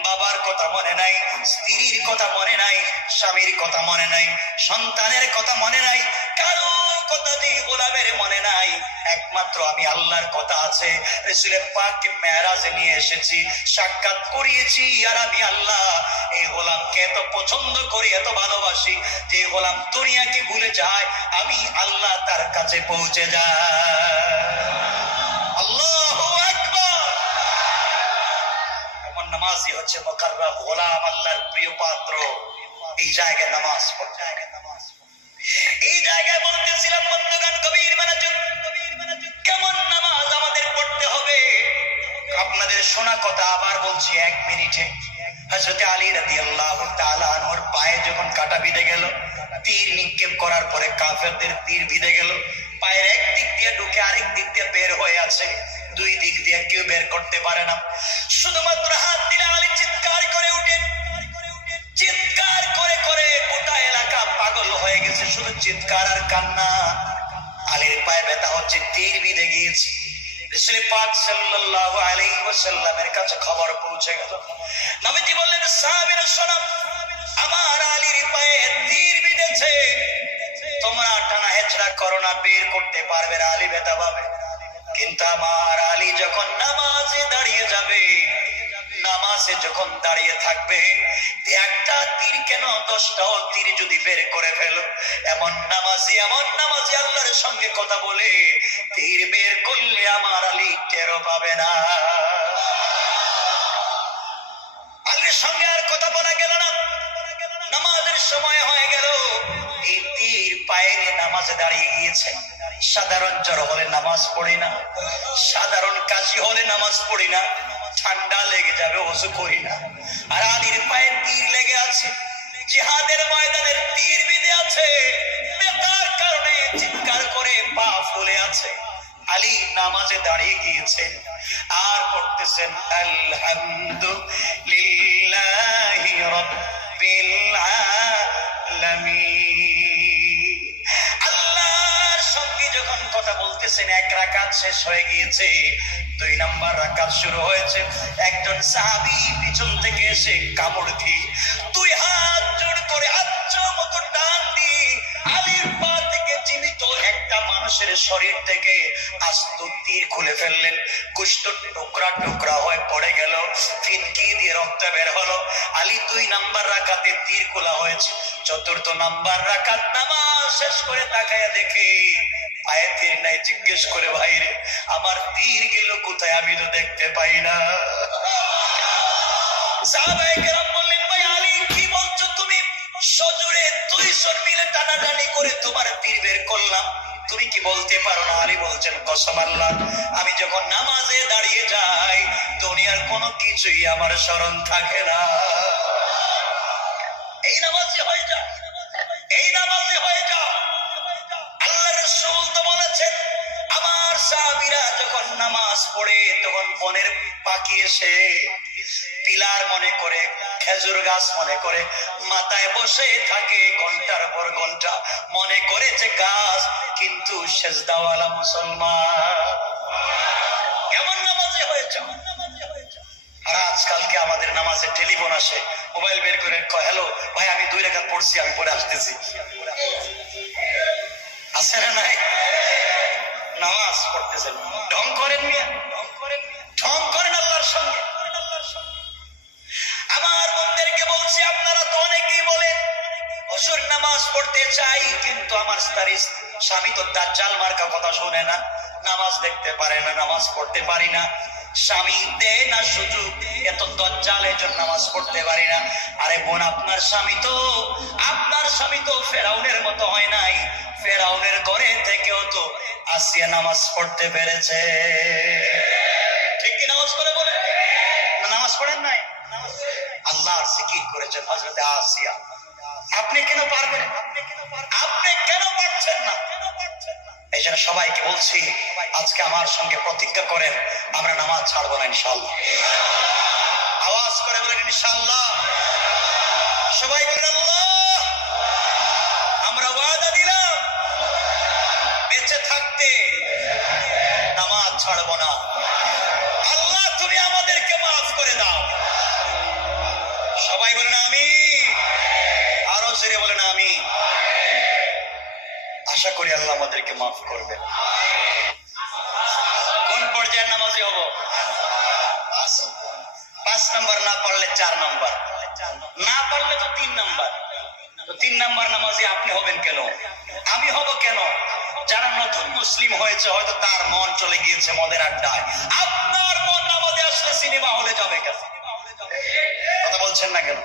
বাবার কথা মনে নাই, স্ত্রীর কথা মনে নাই, স্বামীর কথা মনে নাই, সন্তানের কথা মনে নাই, কারোর কথা যে গোলামের মনে নাই, একমাত্র আমি আল্লাহর কথা আছে। রাসূল পাককে মেরাজে নিয়ে এসেছি, সাক্ষাৎ করিয়েছি, আর আমি আল্লাহ এই গোলামকে এত পছন্দ করি, এত ভালোবাসি, যে গোলাম দুনিয়াকে ভুলে যায়, আমি আল্লাহ তার কাছে পৌঁছে যায়। আল্লাহু আকবার। এমন নামাজি হচ্ছে মুকাররব গোলাম, আল্লাহর প্রিয় পাত্র। এই জায়গায় নামাজ পড়তে, এই জায়গায় বলতেছিলাম বন্ধুগণ, গভীর মনোযোগ, কেমন নামাজ আমাদের পড়তে হবে। আপনাদের শোনা কথা আবার বলছি 1 মিনিটে। হযরত আলী রাদিয়াল্লাহু তাআলা আনহুর পায়ে যখন কাটা বিঁধে গেল, তীর নিক্ষেপ করার পরে কাফেরদের তীর বিঁধে গেল, পায়ের এক দিক দিয়ে ঢুকে আরেক দিক দিয়ে বের হয়ে আছে, দুই দিক দিয়ে কেউ বের করতে পারে না। শুধুমাত্র হাত দিলে আলী চিৎকার করে উঠেন, চিৎকার করে করে গোটা এলাকা পাগল হয়ে গেছে, শুধু চিৎকার আর কান্না। আলীর পায়ে ব্যথা হচ্ছে, তীর বিঁধে গিয়েছে। রাসূল পাক সাল্লাল্লাহু আলাইহি ওয়াসাল্লামের কাছে খবর পৌঁছে গেল। নবীজি বললেন, সাহাবীরা শোনো, আমার আলীর পায়ে তীর বিঁধেছে, তোমরা টানা হেঁচড়া করো না, বের করতে পারবে না, আলী ব্যথা পাবে। কিন্তু আমার আলী যখন নামাজে দাঁড়িয়ে যাবে, নামাজে যখন দাঁড়িয়ে থাকবে, একটা তীর কেন 10টাও তীর যদি বের করে ফেলো, এমন নামাজি আল্লাহর সঙ্গে কথা বলে তীর বের করলে আমার আলী টেরও পাবে না। আলীর সঙ্গে আর কথা বলা গেল না, নামাজের সময় হয়ে গেল, এই তীর পায়ে নিয়ে নামাজে দাঁড়িয়ে গিয়েছে। সাধারণ জ্বর হলে নামাজ পড়ি না, সাধারণ কাশি হলে নামাজ পড়ি না, ঠান্ডা লেগে যাবে ওযু করি না। আর আলীর পায়ে তীর লেগে আছে, জিহাদের ময়দানের তীর বিঁধে আছে, ব্যথার কারণে চিৎকার করে পা ফুলে আছে। আলী নামাজে দাঁড়িয়ে গিয়েছেন আর পড়তেছেন, আলহামদুলিল্লাহি রাব্বিল আলামিন। আল্লাহর সঙ্গে যখন কথা বলতেছেন, 1 রাকাত শেষ হয়ে গিয়েছে, 2 নাম্বার রাকাত শুরু হয়েছে। একজন সাহাবী পিছন থেকে এসে কামড় দিয়ে 2 হাত জোড় করে আচ্ছা মতো টান দিয়ে আলীর পা থেকে জীবিত একটা মানুষের শরীর থেকে আস্ত তীর খুলে ফেললেন। গোশত টুকরা টুকরা হয়ে পড়ে গেল, ফিনকি দিয়ে রক্ত বের হলো। আলী 2 নাম্বার রাকাতে তীর খোলা হয়েছে। 4র্থ নাম্বার রাকাত নামাজ শেষ করে তাকায়া দেখে পায়ে তীর নাই। জিজ্ঞেস করে, ভাই রে, আমার তীর গেল কোথায়, আমি তো দেখতে পাই না। সাহাবায়ে কেরাম বললেন, ভাই আলী কি বলছো তুমি? সজোরে 200 মিলে টানাটানি করে তোমার তীর বের করলাম, তুমি কি বলতে পারো না? আলী বলছেন, কসম আল্লাহ, আমি যখন নামাজে দাঁড়িয়ে যাই, দুনিয়ার কোনো কিছুই আমার স্মরণ থাকে না। এই নামাজে হয়ে যা, এই নামাজে হয়ে যা। আল্লাহ রাসূল তো বলেছেন, আমার সাহাবীরা যখন নামাজ পড়ে তখন বনের পাখি এসে পিলার মনে করে, খেজুর গাছ মনে করে মাথায় বসে থাকে ঘন্টার পর ঘন্টা, মনে করেছে গাছ, কিন্তু সেজদাওয়ালা মুসলমান। কেমন নামাজে হয়েছে। আর আজকালকে আমাদের নামাজে টেলিফোন আসে, মোবাইল বের করে কয়, হ্যালো ভাই আমি 2 রাকাত পড়ছি, আমি পরে আসতেছি। আছে না নাই? নামাজ পড়তেছেন, ঢং করেন মিয়া, ঢং করেন আল্লাহর সঙ্গে। আমার বোনদেরকে বলছি, আপনারা তো অনেকেই বলেন হুজুর নামাজ পড়তে চাই, কিন্তু আমার স্বামী তো দাজ্জাল মার্কা কথা শুনে না, নামাজ দেখতে পারে না, নামাজ পড়তে পারি না, স্বামী দেয় না সুযোগ, এত দাজ্জাল, এজন্য নামাজ পড়তে পারি না। আরে বোন, আপনার স্বামী তো ফেরাউনের মতো হয় নাই, ফেরাউনের ঘরে থেকেও তো আসিয়া নামাজ পড়তে পেরেছে। ঠিক কি? নামাজ পড়ে বলে না? নামাজ পড়েন নাই? আল্লাহর জিকির করেছেন হযরত আসিয়া। আপনি কেন পারবেন? আপনি কেন পারছেন না? এই জন্য সবাইকে বলছি, আজকে আমার সঙ্গে প্রতিজ্ঞা করেন, আমরা নামাজ ছাড়বো না ইনশাআল্লাহ। আওয়াজ করে বলেন ইনশাআল্লাহ। সবাই বলেন আল্লাহ, আমরা ওয়াদা দিলাম বেঁচে থাকতে নামাজ ছাড়বো না। আল্লাহ তুমি আমাদেরকে মাফ করে দাও। সবাই বলেন আমিন, আরো জোরে বলেন আমিন। আশা করি আল্লাহ আমাদেরকে মাফ করবে। কোন পর্যায়ের নামাজি হব? 5 নম্বর, না পারলে 4 নম্বর, না পারলে তো 3 নম্বর। তো 3 নম্বর নামাজি আপনি হবেন কেন? আমি হব কেন? যারা নতুন মুসলিম হয়েছে, হয়তো তার মন চলে গিয়েছে মদের আড্ডায়, আপনার মন নামাজে আসলে সিনেমা হলে যাবে কেন? কথা বলছেন না কেন?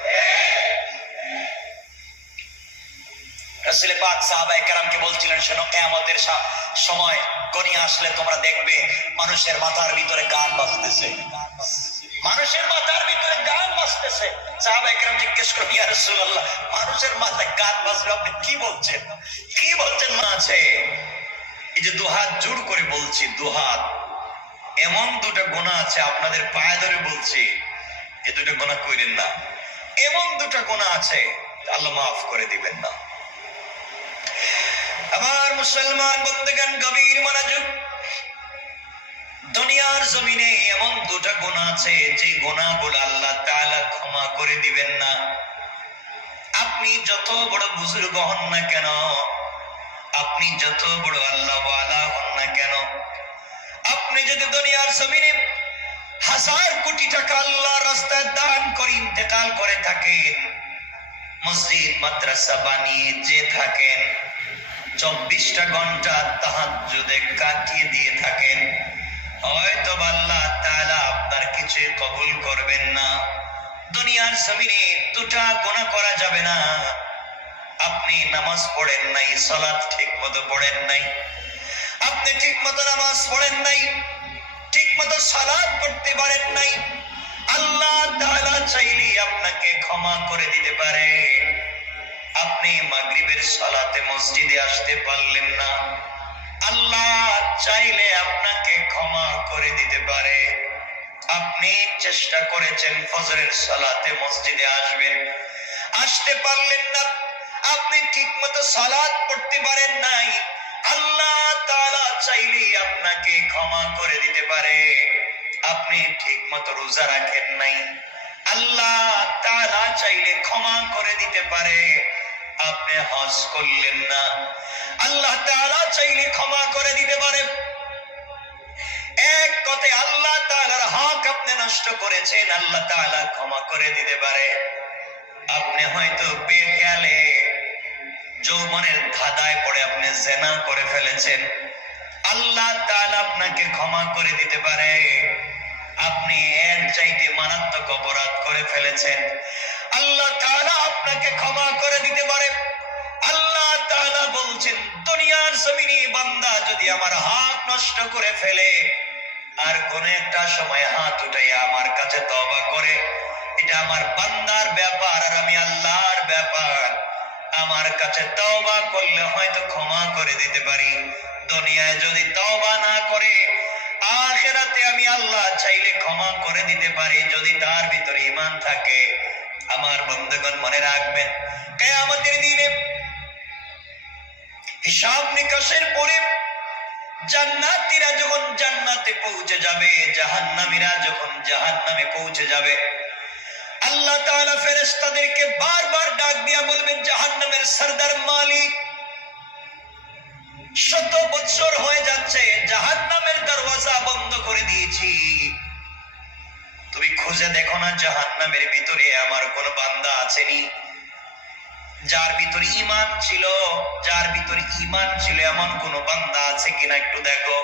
রাসূল পাক সাহাবায়ে কেরামকে বলছিলেন, শোনো, কিয়ামতের সময় গনিয়া আসলে তোমরা দেখবে মানুষের মাথার ভিতরে গান বাজতেছে, মানুষের মাথার ভিতরে গান বাজতেছে। সাহাবায়ে কেরাম জিজ্ঞেস করলেন, ইয়া রাসূলুল্লাহ, মানুষের মাথায় গান বাজবে, আপনি কি বলছেন? কি বলছেন? মা আছে, এই যে 2 হাত জোড় করে বলছি, 2 হাত, এমন 2টা গুনাহ আছে, আপনাদের পায়ে ধরে বলছি, এই 2টা গুনাহ কইরেন না, এমন 2টা গুনাহ আছে, আল্লাহ মাফ করে দিবেন না। আমার মুসলমান বন্ধুগণ, গভীর মনোযোগ। দুনিয়ার জমিনে এমন 2টা গুনাহ আছে, যে গুনাহগুলো আল্লাহ তাআলা ক্ষমা করে দিবেন না। আপনি যত বড় বুজুর্গ হন না কেন, আপনি যত বড় আল্লাহ ওয়ালা হন না কেন, আপনি যদি দুনিয়ার জমিনে 1000 কোটি টাকা আল্লাহর রাস্তায় দান করে ইন্তেকাল করে থাকেন, মসজিদ মাদ্রাসা বানিয়ে যে থাকেন, 24টা ঘন্টা তাহাজ্জুদে কাটিয়ে দিয়ে থাকেন, হয়তো আল্লাহ তাআলা আপনার কিছু কবুল করবেন না। দুনিয়ার জমিনে 2টা গুনাহ করা যাবে না। আপনি নামাজ পড়েন নাই, সালাত ঠিকমতো পড়েন নাই, আপনি ঠিকমতো নামাজ পড়েন নাই, ঠিকমতো সালাত পড়তে পারেন নাই, আল্লাহ তাআলা চাইলে আপনাকে ক্ষমা করে দিতে পারে। আপনি মাগরিবের সালাতে মসজিদে আসতে পারলেন না, আল্লাহ চাইলে আপনাকে ক্ষমা করে দিতে পারে। আপনি চেষ্টা করেছেন ফজরের সালাতে মসজিদে আসবেন, আসতে পারলেন না, আপনি ঠিকমতো সালাত পড়তে পারেন নাই, আল্লাহ তাআলা চাইলে আপনাকে ক্ষমা করে দিতে পারে। আপনি ঠিকমতো রোজা রাখেন নাই, আল্লাহ তাআলা চাইলে ক্ষমা করে দিতে পারে। আপনি হজ করলেন না, আল্লাহ তাআলা চাইলে ক্ষমা করে দিতে পারে। এক কথায় আল্লাহ তাআলার হক আপনি নষ্ট করেছেন, আল্লাহ তাআলা ক্ষমা করে দিতে পারে। আপনি হয়তো বেখেয়ালে যৌবনের ধাঁধায় পড়ে আপনি জিনা করে ফেলেছেন, আল্লাহ তাআলা আপনাকে ক্ষমা করে দিতে পারে। আপনি এর চাইতে মারাত্মক অপরাধ করে ফেলেছেন, আল্লাহ তাআলা আপনাকে ক্ষমা করে দিতে পারে। আল্লাহ তাআলা বলছেন, দুনিয়ার জমিনে বান্দা যদি আমার হক নষ্ট করে ফেলে, আর কোন একটা সময় হাত উঠাইয়া আমার কাছে তওবা করে, এটা আমার বান্দার ব্যাপার আর আমি আল্লাহর ব্যাপার। আমার কাছে তওবা করলে হয়তো ক্ষমা করে দিতে পারি, দুনিয়ায় যদি তওবা না করে আখিরাতে আমি আল্লাহ চাইলে ক্ষমা করে দিতে পারি যদি তার ভিতরে ঈমান থাকে। আমার বন্ধুগণ মনে রাখবেন, কিয়ামতের দিনে হিসাব নিকাশের পরে জান্নাতীরা যখন জান্নাতে পৌঁছে যাবে, জাহান্নামীরা যখন জাহান্নামে পৌঁছে যাবে, আল্লাহ তাআলা ফেরেশতাদেরকে বারবার ডাক দিয়া বলবেন, জাহান্নামের সরদার মালিক, 100 বছর হয়ে যাচ্ছে জাহান্নামের দরওয়াজা বন্ধ করে দিয়েছি, তুমি খুঁজে দেখো না জাহান্নামের ভিতরে আমার কোন বান্দা আছেনি যার ভিতরে ঈমান ছিল, যার ভিতরে ঈমান ছিল এমন কোন বান্দা আছে কিনা একটু দেখো।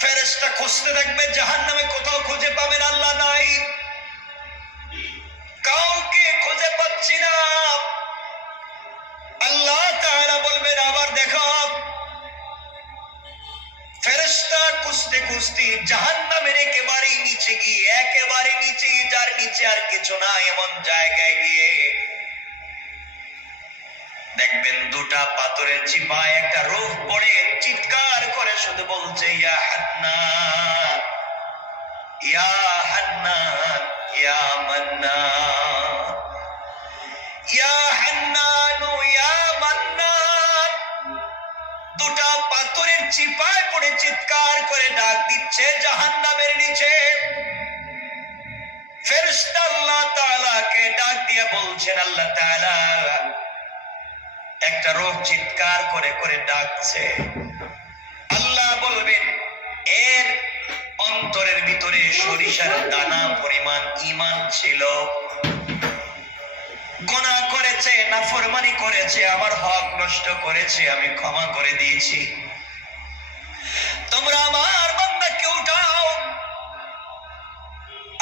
ফেরেশতা খুঁজতে থাকবে, জাহান্নামে কোথাও খুঁজে পাবেন আল্লাহ নাই, কাউকে খুঁজে পাচ্ছি না। আল্লাহ তাআলা বলবেন আবার দেখো। ফেরেশতা খুঁজতে খুঁজতে জাহান্নামের একেবারে নিচে গিয়ে, একেবারে নিচে, যার নিচে আর কিছু না এমন জায়গায় গিয়ে দেখবেন দুটা পাথরের চিপায় একটা রূহ পড়ে চিৎকার করে শুধু বলছে, ইয়া হান্নান ইয়া হান্নান ইয়া মান্নান, ইয়া হান্নান ইয়া মান্নান। দুটা পাথরের চিপায় পড়ে চিৎকার করে ডাক দিচ্ছে জাহান্নামের নিচে। ফেরেশতা আল্লাহ তাআলাকে ডাক দিয়ে বলছেন, আল্লাহ তাআলা একটা রূহ চিৎকার করে করে ডাকছে। আল্লাহ বলবেন, এর অন্তরের ভিতরে সরিষার দানা পরিমাণ ঈমান ছিল, গুনাহ করেছে, নাফরমানি করেছে, আমার হক নষ্ট করেছে, আমি ক্ষমা করে দিয়েছি, তোমরা আমার বান্দাকে উঠাও,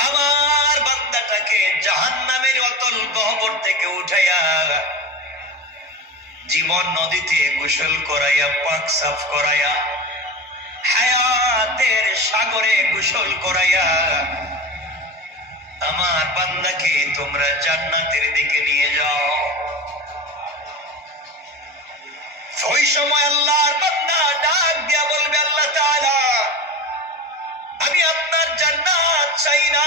আমার বান্দাটাকে জাহান্নামের অতল গহ্বর থেকে উঠাইয়া জীবন নদীতে গোসল করাইয়া, পাক সাফ করাইয়া, হায়াতের সাগরে গোসল করাইয়া আমার বান্দাকে তোমরা জান্নাতের দিকে নিয়ে যাও। ওই সময় আল্লাহর বান্দা ডাক দিয়া বলবে, আল্লাহ তাআলা আমি আপনার জান্নাত চাই না,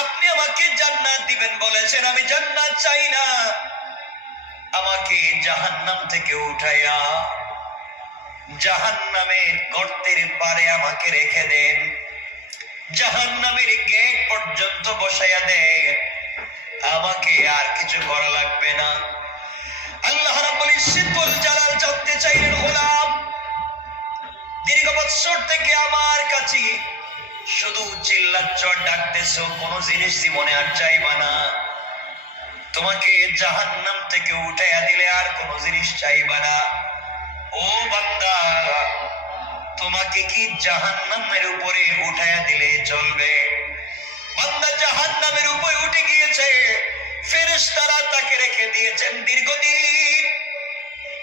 আপনি আমাকে জান্নাত দিবেন বলেছেন, আমি জান্নাত চাই না, আমাকে জাহান্নাম থেকে উঠাইয়া জাহান্নামের গর্তের পারে আমাকে রেখে দেন, জাহান্নামের গেট পর্যন্ত বসাইয়া দেন, আমাকে আর কিছু করা লাগবে না। আল্লাহ রাব্বুল ইজ্জতুল জালাল জানতে চাইলেন, গোলাম দীর্ঘ বছর থেকে আমার কাছে শুধু চিল্লাচ্ছ, ডাকতেছো, কোন জিনিস জীবনে আর চাইবা না, তোমাকে জাহান্নাম থেকে উঠাইয়া দিলে আর কোন জিনিস চাইবা না, ও বান্দা তোমাকে কি জাহান্নামের উপরে উঠাইয়া দিলে চলবে? বান্দা জাহান্নামের উপরে উঠে গিয়েছে, ফেরেশতারা তাকে রেখে দিয়েছেন দীর্ঘদিন,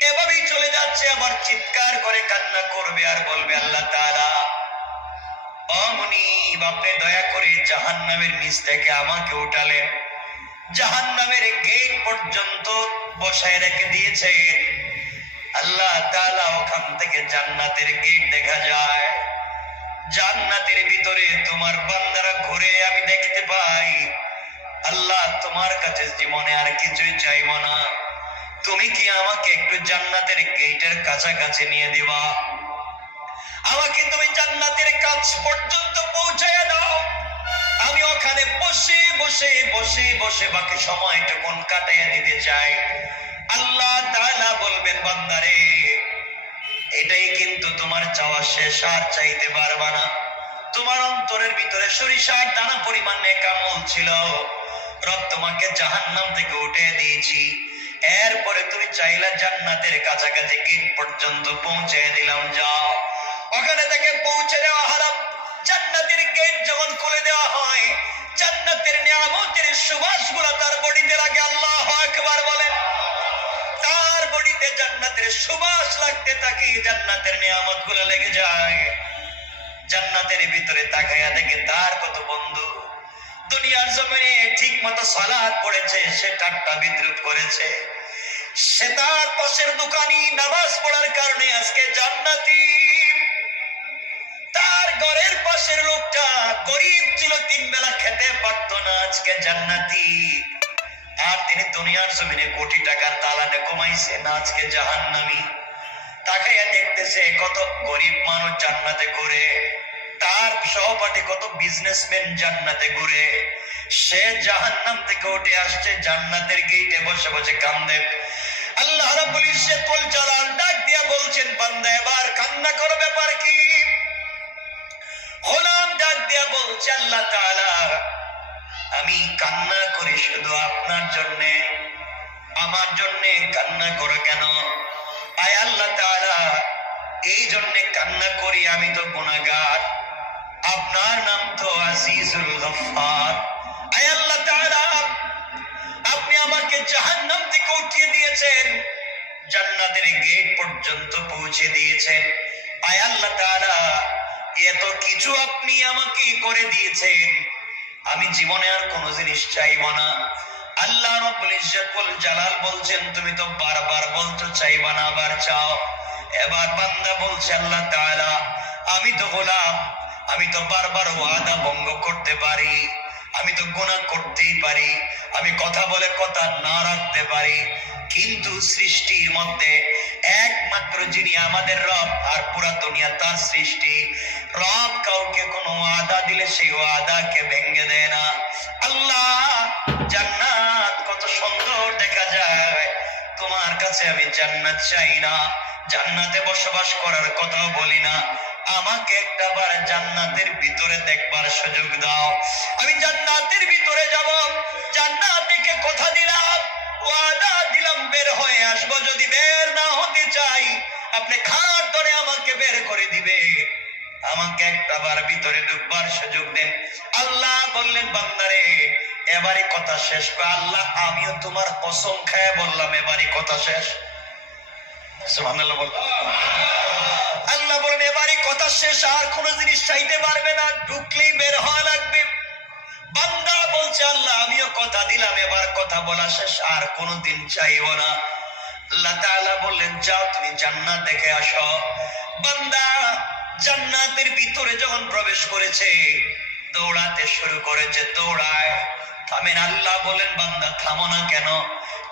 এভাবেই চলে যাচ্ছে, আবার চিৎকার করে কান্না করবে আর বলবে, আল্লাহ তাআলা অমনিব আপনি দয়া করে জাহান্নামের নিচ থেকে আমাকে উঠালেন, জাহান্নামের গেট পর্যন্ত বসায় রেখে দিয়েছেন। আল্লাহ তাআলা ওখান থেকে জান্নাতের গেট দেখা যায়, জান্নাতের ভিতরে তোমার বান্দারা ঘুরে আমি দেখতে পাই। আল্লাহ তোমার কাছে জীবনে আর কিছুই চাইব না, তুমি কি আমাকে একটু জান্নাতের গেটের কাছাকাছি নিয়ে দিবা, আমাকে তুমি জান্নাতের কাছ পর্যন্ত পৌঁছায়া দাও, আমি ওখানে বসে বসে বসে বসে বাকি সময়টুকুন কাটাইয়া দিতে চাই। আল্লাহ তাআলা বলবেন, বান্দারে এটাই কিন্তু তোমার চাওয়া শেষ, আর চাইতে পারবা না, তোমার অন্তরের ভিতরে সরিষার দানা পরিমাণ নেক আমল ছিল, রব তোমাকে জাহান্নাম থেকে উঠে দিয়েছি, এরপরে তুমি চাইলা জান্নাতের কাছাকাছি গেট পর্যন্ত পৌঁছে দিলাম, যাও ওখানে থেকে পৌঁছে দেওয়া হারাম। জান্নাতের গেট যখন খুলে দেওয়া হয়, জান্নাতের নিয়ামতের সুবাসগুলো তার বডিতে লাগে, আল্লাহু আকবার বলেন, তার বডিতে জান্নাতের সুবাস লাগতে থাকে, জান্নাতের নিয়ামতগুলো লেগে যায়। জান্নাতের ভিতরে তাকাইয়া দেখে তার কত বন্ধু দুনিয়ার জমিনে ঠিক মতো সালাত পড়েছে, সে ঠাট্টা বিদ্রুপ করেছে, সে তার পাশের দোকানি নামাজ পড়ার কারণে আজকে জান্নাতি। তার ঘরের পাশের লোকটা গরিব ছিল, 3 বেলা খেতে পারতো না, আজকে জান্নাতি। আর তিনি দুনিয়ার জমিনে কোটি টাকার দালানে কমাইছে না, আজকে জাহান্নামী। তাকে দেখতেছে কত গরিব মানুষ জান্নাতে ঘুরে, তার সহপাঠী কত বিজনেসম্যান জান্নাতে ঘুরে, সে জাহান্নাম থেকে উঠে আসছে জান্নাতের গেটে বসে বসে কান্দে। আল্লাহ রাব্বুল ইজ্জতুল জালাল ডাক দিয়া বলছেন, বান্দা এবার কান্না করো, ব্যাপার কি? গোলাম ডাক দিয়া বলছে, আল্লাহ তাআলা আমি কান্না করি শুধু আপনার জন্যে, আমার জন্যে কান্না করো কেন? আয় আল্লাহ তাআলা এই জন্যে কান্না করি, আমি তো গুনাহগার, আপনার নাম তো আজিজুল গফফার। আয় আল্লাহ তাআলা আপনি আমাকে জাহান্নাম থেকে উঠিয়ে দিয়েছেন, জান্নাতের গেট পর্যন্ত পৌঁছে দিয়েছেন। আয় আল্লাহ তাআলা এত কিছু আপনি আমাকে করে দিয়েছেন, আমি জীবনে আর কোনো জিনিস চাইবো না। আল্লাহ রাব্বুল ইজ্জতুল জালাল বলছেন, তুমি তো বারবার বলছো চাইবা না, আবার চাও। এবার বান্দা বলছে, আল্লাহ তাআলা আমি তো গোলাম, আমি তো বারবার ওয়াদা ভঙ্গ করতে পারি, আমি তো গুনাহ করতেই পারি, আমি কথা বলে কথা না রাখতে পারি, কিন্তু সৃষ্টির মধ্যে একমাত্র যিনি আমাদের রব আর পুরা দুনিয়া তার সৃষ্টি, রব কাউকে কোনো ওয়াদা দিলে সেই ওয়াদাকে ভেঙে দেয় না। আল্লাহ জান্নাত কত সুন্দর দেখা যায়, তোমার কাছে আমি জান্নাত চাই না, জান্নাতে বসবাস করার কথাও বলি না, আমাকে একটা বার জান্নাতের ভিতরে দেখবার সুযোগ দাও, আমি জান্নাতের ভিতরে যাব, জান্নাত দেখে কথা দিলাম, ওয়াদা দিলাম বের হয়ে আসবো, যদি বের না হতে চাই আপনি খাট ধরে আমাকে বের করে দিবে, আমাকে একটা বার ভিতরে ঢুকবার সুযোগ দেন। আল্লাহ বললেন, বান্দারে এবারে কথা শেষ। আল্লাহ আমিও তোমার কসম খায় বললাম এবারে কথা শেষ। সুবহানাল্লাহ বল। আল্লাহ বলেন এবারে কথা শেষ, আর কোন জিনিস চাইতে পারবে না, ঢুকলেই বের হওয়া লাগবে। বান্দা বলছে, আল্লাহ আমিও কথা দিলাম, এবার কথা বলা শেষ, আর কোনদিন চাইব না। আল্লাহ তাআলা বললেন, যাও তুমি জান্নাত দেখে আসো। বান্দা জান্নাতের ভিতরে যখন প্রবেশ করেছে, দৌড়াতে শুরু করেছে, দৌড়ায়, থামেন। আল্লাহ বলেন, বান্দা থামো না কেন?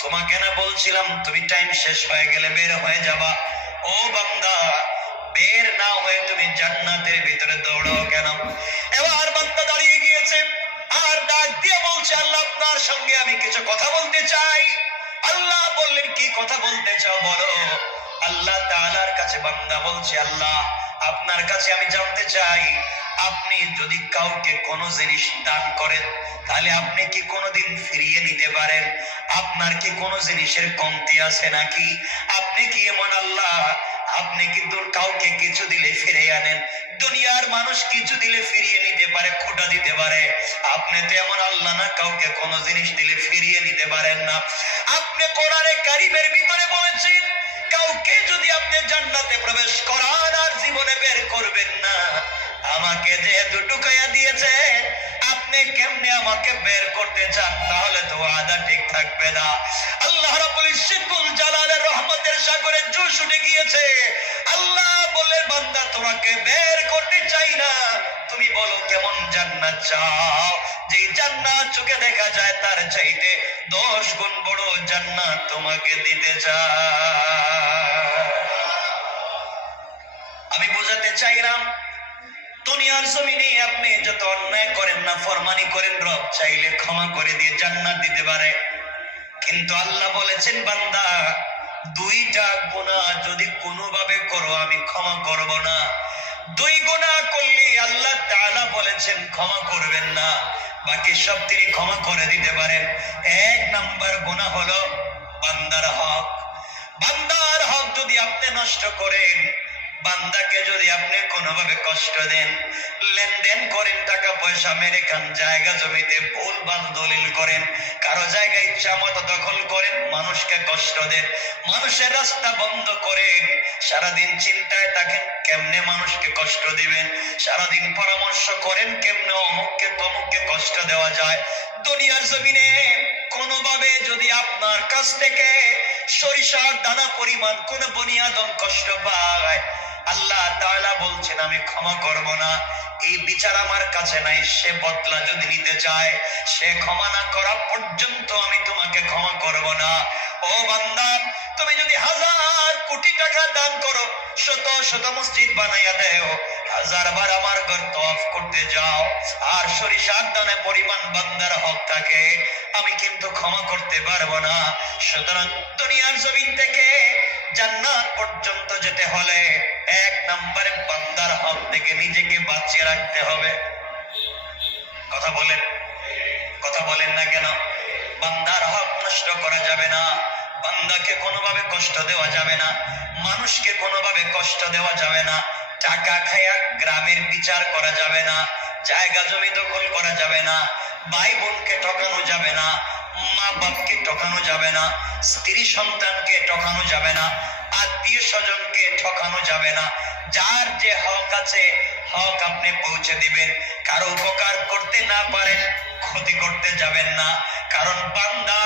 তোমাকে না বলছিলাম তুমি টাইম শেষ হয়ে গেলে বের হয়ে যাবা? ও বান্দা বের না হয়ে তুমি জান্নাতের ভিতরে দৌড়াও কেন? এবার বান্দা দাঁড়িয়ে গিয়েছে আর ডাক দিয়ে বলছে, আল্লাহ আপনার সঙ্গে আমি কিছু কথা বলতে চাই। আল্লাহ বললেন, কি কথা বলতে চাও বলো। আল্লাহ তাআলার কাছে বান্দা বলছে, আল্লাহ আপনার কাছে আমি জানতে চাই, আপনি যদি কাউকে কোনো জিনিস দান করেন তাহলে আপনি কি কোনোদিন ফিরিয়ে নিতে পারেন? আপনার কি কোনো জিনিসের কমতি আছে নাকি? আপনি কি এমন আল্লাহ, আপনি কিন্তু কাউকে কিছু দিলে ফিরে আনেন? দুনিয়ার মানুষ কিছু দিলে ফিরিয়ে নিতে পারে, খোটা দিতে পারে, আপনি তো এমন আল্লাহ না, কাউকে কোনো জিনিস দিলে ফিরিয়ে নিতে পারেন না। আপনি কোরআনে কারীমের ভিতরে বলেছেন, কাউকে যদি আপনি জান্নাতে প্রবেশ করান আর জীবনে বের করবেন না, আমাকে যেহেতু ঢুকাইয়া দিয়েছে, আপনি কেমনে আমাকে বের করতে চান? তাহলে তো ওয়াদা ঠিক থাকবে না। আল্লাহ রাব্বুল ইজ্জতুল জালালের রহমতের সাগরে জোশ উঠে গিয়েছে। আল্লাহ বলে, বান্দা তোমাকে বের করতে চাই না, তুমি বলো কেমন জান্নাত চাও, যে জান্নাত চোখে দেখা যায় তার চাইতে 10 গুণ বড় জান্নাত তোমাকে দিতে চাই। আমি বোঝাতে চাইলাম, দুনিয়ার জমিনে আপনি যত অন্যায় করেন না, ফরমানি করেন, রব চাইলে ক্ষমা করে দিয়ে জান্নাত দিতে পারে। কিন্তু আল্লাহ বলেছেন, বান্দা 2টা গুনাহ যদি কোনোভাবে করো আমি ক্ষমা করব না। 2 গুনাহ করলে আল্লাহ তাআলা বলেছেন ক্ষমা করবেন না, বাকি সব তিনি ক্ষমা করে দিতে পারেন। 1 নাম্বার গুনাহ হলো বান্দার হক। বান্দার হক যদি আপনি নষ্ট করেন, বান্দাকে যদি আপনি কোনোভাবে কষ্ট দেন, লেনদেন করেন, টাকা পয়সা মেরে খান, জায়গা জমিতে ভুলভাল দলিল করেন, কারো জায়গা ইচ্ছা মতো দখল করেন, মানুষকে কষ্ট দেন, মানুষের রাস্তা বন্ধ করেন, সারাদিন চিন্তায় থাকেন কেমনে মানুষকে কষ্ট দিবেন, সারাদিন পরামর্শ করেন কেমনে অমুককে তমুককে কষ্ট দেওয়া যায়। দুনিয়ার জমিনে কোনোভাবে যদি আপনার কাছ থেকে সরিষার দানা পরিমাণ কোন বনি আদম কষ্ট পায়, আল্লাহ তাআলা বলছেন আমি ক্ষমা করব না। এই বিচার আমার কাছে নাই, সে বদলা যদি নিতে চায়, সে ক্ষমা না করা পর্যন্ত আমি তোমাকে ক্ষমা করব না। ও বান্দা, তুমি যদি 1000 কোটি টাকা দান করো, শত শত মসজিদ বানাইয়া দেও, 1000 বার আমার ঘর তওয়াফ করতে যাও, আর সরিষার দানা পরিমাণ বান্দার হক থাকে, আমি কিন্তু ক্ষমা করতে পারবো না। সুতরাং দুনিয়ার জমিন থেকে জান্নাত পর্যন্ত যেতে হলে 1 নম্বরে বান্দার হক থেকে নিজেকে বাঁচিয়ে রাখতে হবে। কথা বলেন না কেন? বান্দার হক নষ্ট করা যাবে না, বান্দাকে কোনোভাবে কষ্ট দেওয়া যাবে না, মানুষকে কোনোভাবে কষ্ট দেওয়া যাবে না, টাকা খায়া গ্রামের বিচার করা যাবে না, জায়গা জমি দখল করা যাবে না, ভাই বোনকে ঠকানো যাবে না, মা বাপকে ঠকানো যাবে না, স্ত্রী সন্তানকে ঠকানো যাবে না, আত্মীয় স্বজনকে ঠকানো যাবে না। যার যে হক আছে হক আপনি পৌঁছে দিবেন। কারো উপকার করতে না পারেন, ক্ষতি করতে যাবেন না। কারণ বান্দা,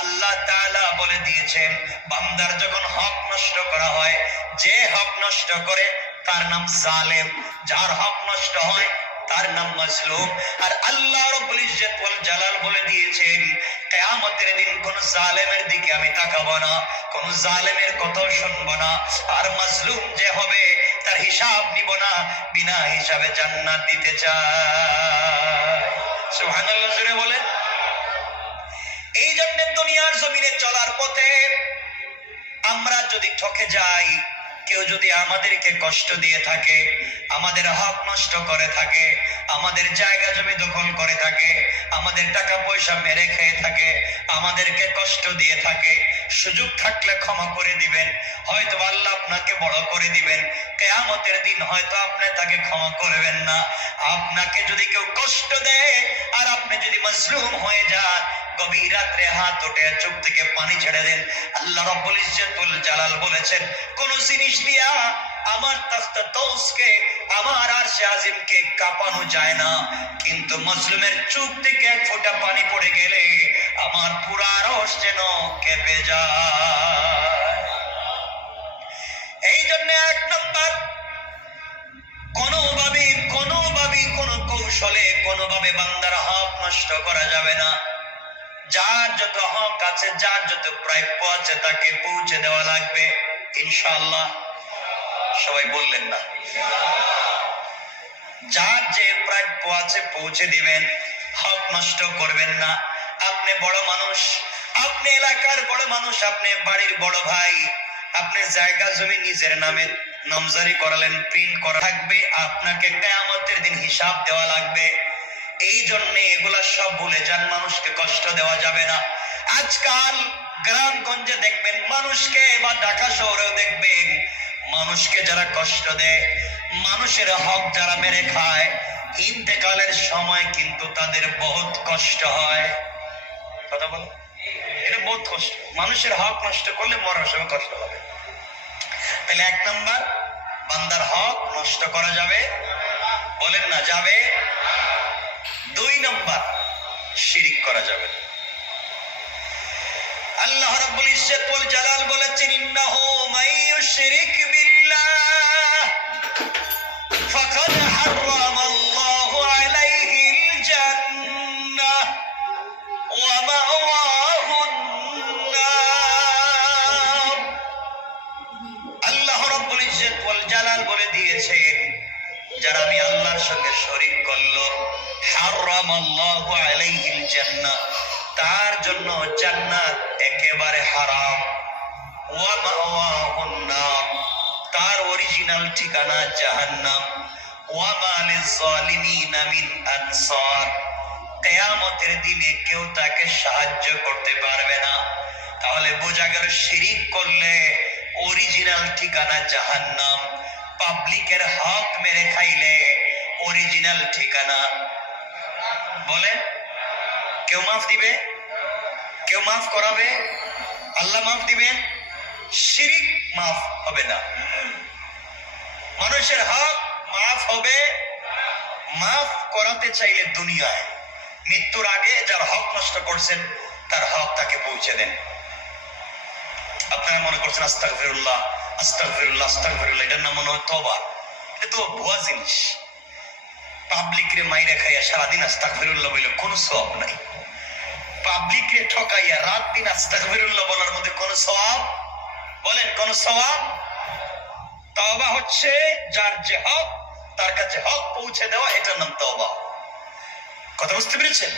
আল্লাহ তাআলা বলে দিয়েছেন, বান্দার যখন হক নষ্ট করা হয়, যে হক নষ্ট করে তার নাম জালেম, যার হক নষ্ট হয় তার নাম মাজলুম। আর আল্লাহ রাব্বুল ইজ্জত ওয়াল জালাল বলে দিয়েছেন, কিয়ামতের দিন কোন জালেমের দিকে আমি তাকাবো না, কোন জালেমের কথা শুনবো না, আর মাজলুম যে হবে তার হিসাব নিব না, বিনা হিসাবে জান্নাত দিতে চাই। সুবহানাল্লাহ জোরে বলেন। এই জন্য দুনিয়ার জমিনে চলার পথে আমরা যদি ঠকে যাই, কেউ যদি আমাদেরকে কষ্ট দিয়ে থাকে, আমাদের হক নষ্ট করে থাকে, আমাদের জায়গা জমি দখল করে থাকে, আমাদের টাকা পয়সা মেরে খেয়ে থাকে, আমাদেরকে কষ্ট দিয়ে থাকে, সুযোগ থাকলে ক্ষমা করে দিবেন, হয়তো আল্লাহ আপনাকে বড় করে দিবেন। কিয়ামতের দিন হয়তো আপনি তাকে ক্ষমা করবেন না। আপনাকে যদি কেউ কষ্ট দেয় আর আপনি যদি মাজলুম হয়ে যান, গভীর রাত্রে হাত উঠে চোখ থেকে পানি ছেড়ে দেন। আল্লাহ রাব্বুল ইজ্জত ওয়াল জালাল বলেছেন, কোন জিনিস দিয়া আমার তাখতে তৌসকে, আমার আরশে আজিমকে কাঁপানো যায় না, কিন্তু মাজলুমের চোখ থেকে এক ফোঁটা পানি পড়ে গেলে আমার পুরা আরশ যেন কেঁপে যায়। এই জন্য 1 নম্বর, কোনোভাবে কোন কৌশলে কোনোভাবে বান্দার হক নষ্ট করা যাবে না। যার যত হক আছে, যার যত প্রাপ্য আছে তাকে পৌঁছে দেওয়া লাগবে ইনশাআল্লাহ। সবাই বললেন না? যার যে প্রাপ্য আছে পৌঁছে দিবেন, হক নষ্ট করবেন না। আপনি বড় মানুষ, আপনি এলাকার বড় মানুষ, আপনি বাড়ির বড় ভাই, আপনি জায়গা জমি নিজের নামে নামজারি করালেন, প্রিন্ট করা থাকবে, আপনাকে কিয়ামতের দিন হিসাব দেওয়া লাগবে। এই জন্য এগুলা সব ভুলে যান, মানুষকে কষ্ট দেওয়া যাবে না। আজকাল গ্রামগঞ্জে দেখবেন মানুষকে, বা ঢাকা শহরেও দেখবেন মানুষকে যারা কষ্ট দেয়, মানুষের হক যারা মেরে খায়, ইন্তেকালের সময় কিন্তু তাদের বহুত কষ্ট হয়। কথা বলো, এটা বহুত কষ্ট। মানুষের হক নষ্ট করলে মরার সময় কষ্ট হবে। তাহলে 1 নম্বর, বান্দার হক নষ্ট করা যাবে, বলেন না যাবে। 2 নম্বর, শিরিক করা যাবে না। আল্লাহ রাব্বুল ইজ্জত ওয়াল জালাল বলেছেন, ইন্নাহু মাইয়ুশরিক বিল্লাহ ফাকাদ হারামাল্লাহু আলাইহিল জান্নাহ ওয়া মাওয়াহুন নার। আল্লাহ রাব্বুল ইজ্জত ওয়াল জালাল বলে দিয়েছেন, যারা আমি আল্লাহর সঙ্গে শরীক করলো, হারামাল্লাহু আলাইহিল জান্নাহ, তার জন্য জান্নাত একেবারে হারাম। ওয়া মাওয়াহুন নার, তার অরিজিনাল ঠিকানা জাহান্নাম। ওয়া মা লিয-যালিমিনা মিন আনসার, কিয়ামতের দিনে কেউ তাকে সাহায্য করতে পারবে না। তাহলে বোঝা গেল, শিরিক করলে অরিজিনাল ঠিকানা জাহান্নাম, পাবলিকের হক মেরে খাইলে অরিজিনাল ঠিকানা। বলে কেউ মাফ দিবে? কেউ মাফ করাবে? আল্লাহ মাফ দিবেন? শিরিক মাফ হবে না। মানুষের হক মাফ হবে, মাফ করাতে চাইলে দুনিয়ায় মৃত্যুর আগে যার হক নষ্ট করছেন তার হক তাকে পৌঁছে দেন। আপনারা মনে করছেন আস্তাগফিরুল্লাহ আস্তাগফিরুল্লাহ আস্তাগফিরুল্লাহ, এটার নাম মনে হয় তওবা। এটা তো ভুয়া জিনিস। পাবলিক রে মাইরা খাইয়া সারাদিন আস্তাগফিরুল্লাহ বলে কোনো সওয়াব নাই। পাবলিক রে ঠকাইয়া রাত দিন আস্তাগফিরুল্লাহ বলার মধ্যে কোনো সওয়াব, বলেন কোন সওয়াব? তওবা হচ্ছে যার যে হক তার কাছে হক পৌঁছে দেওয়া, এটার নাম তওবা। কথা বুঝতে পেরেছেন?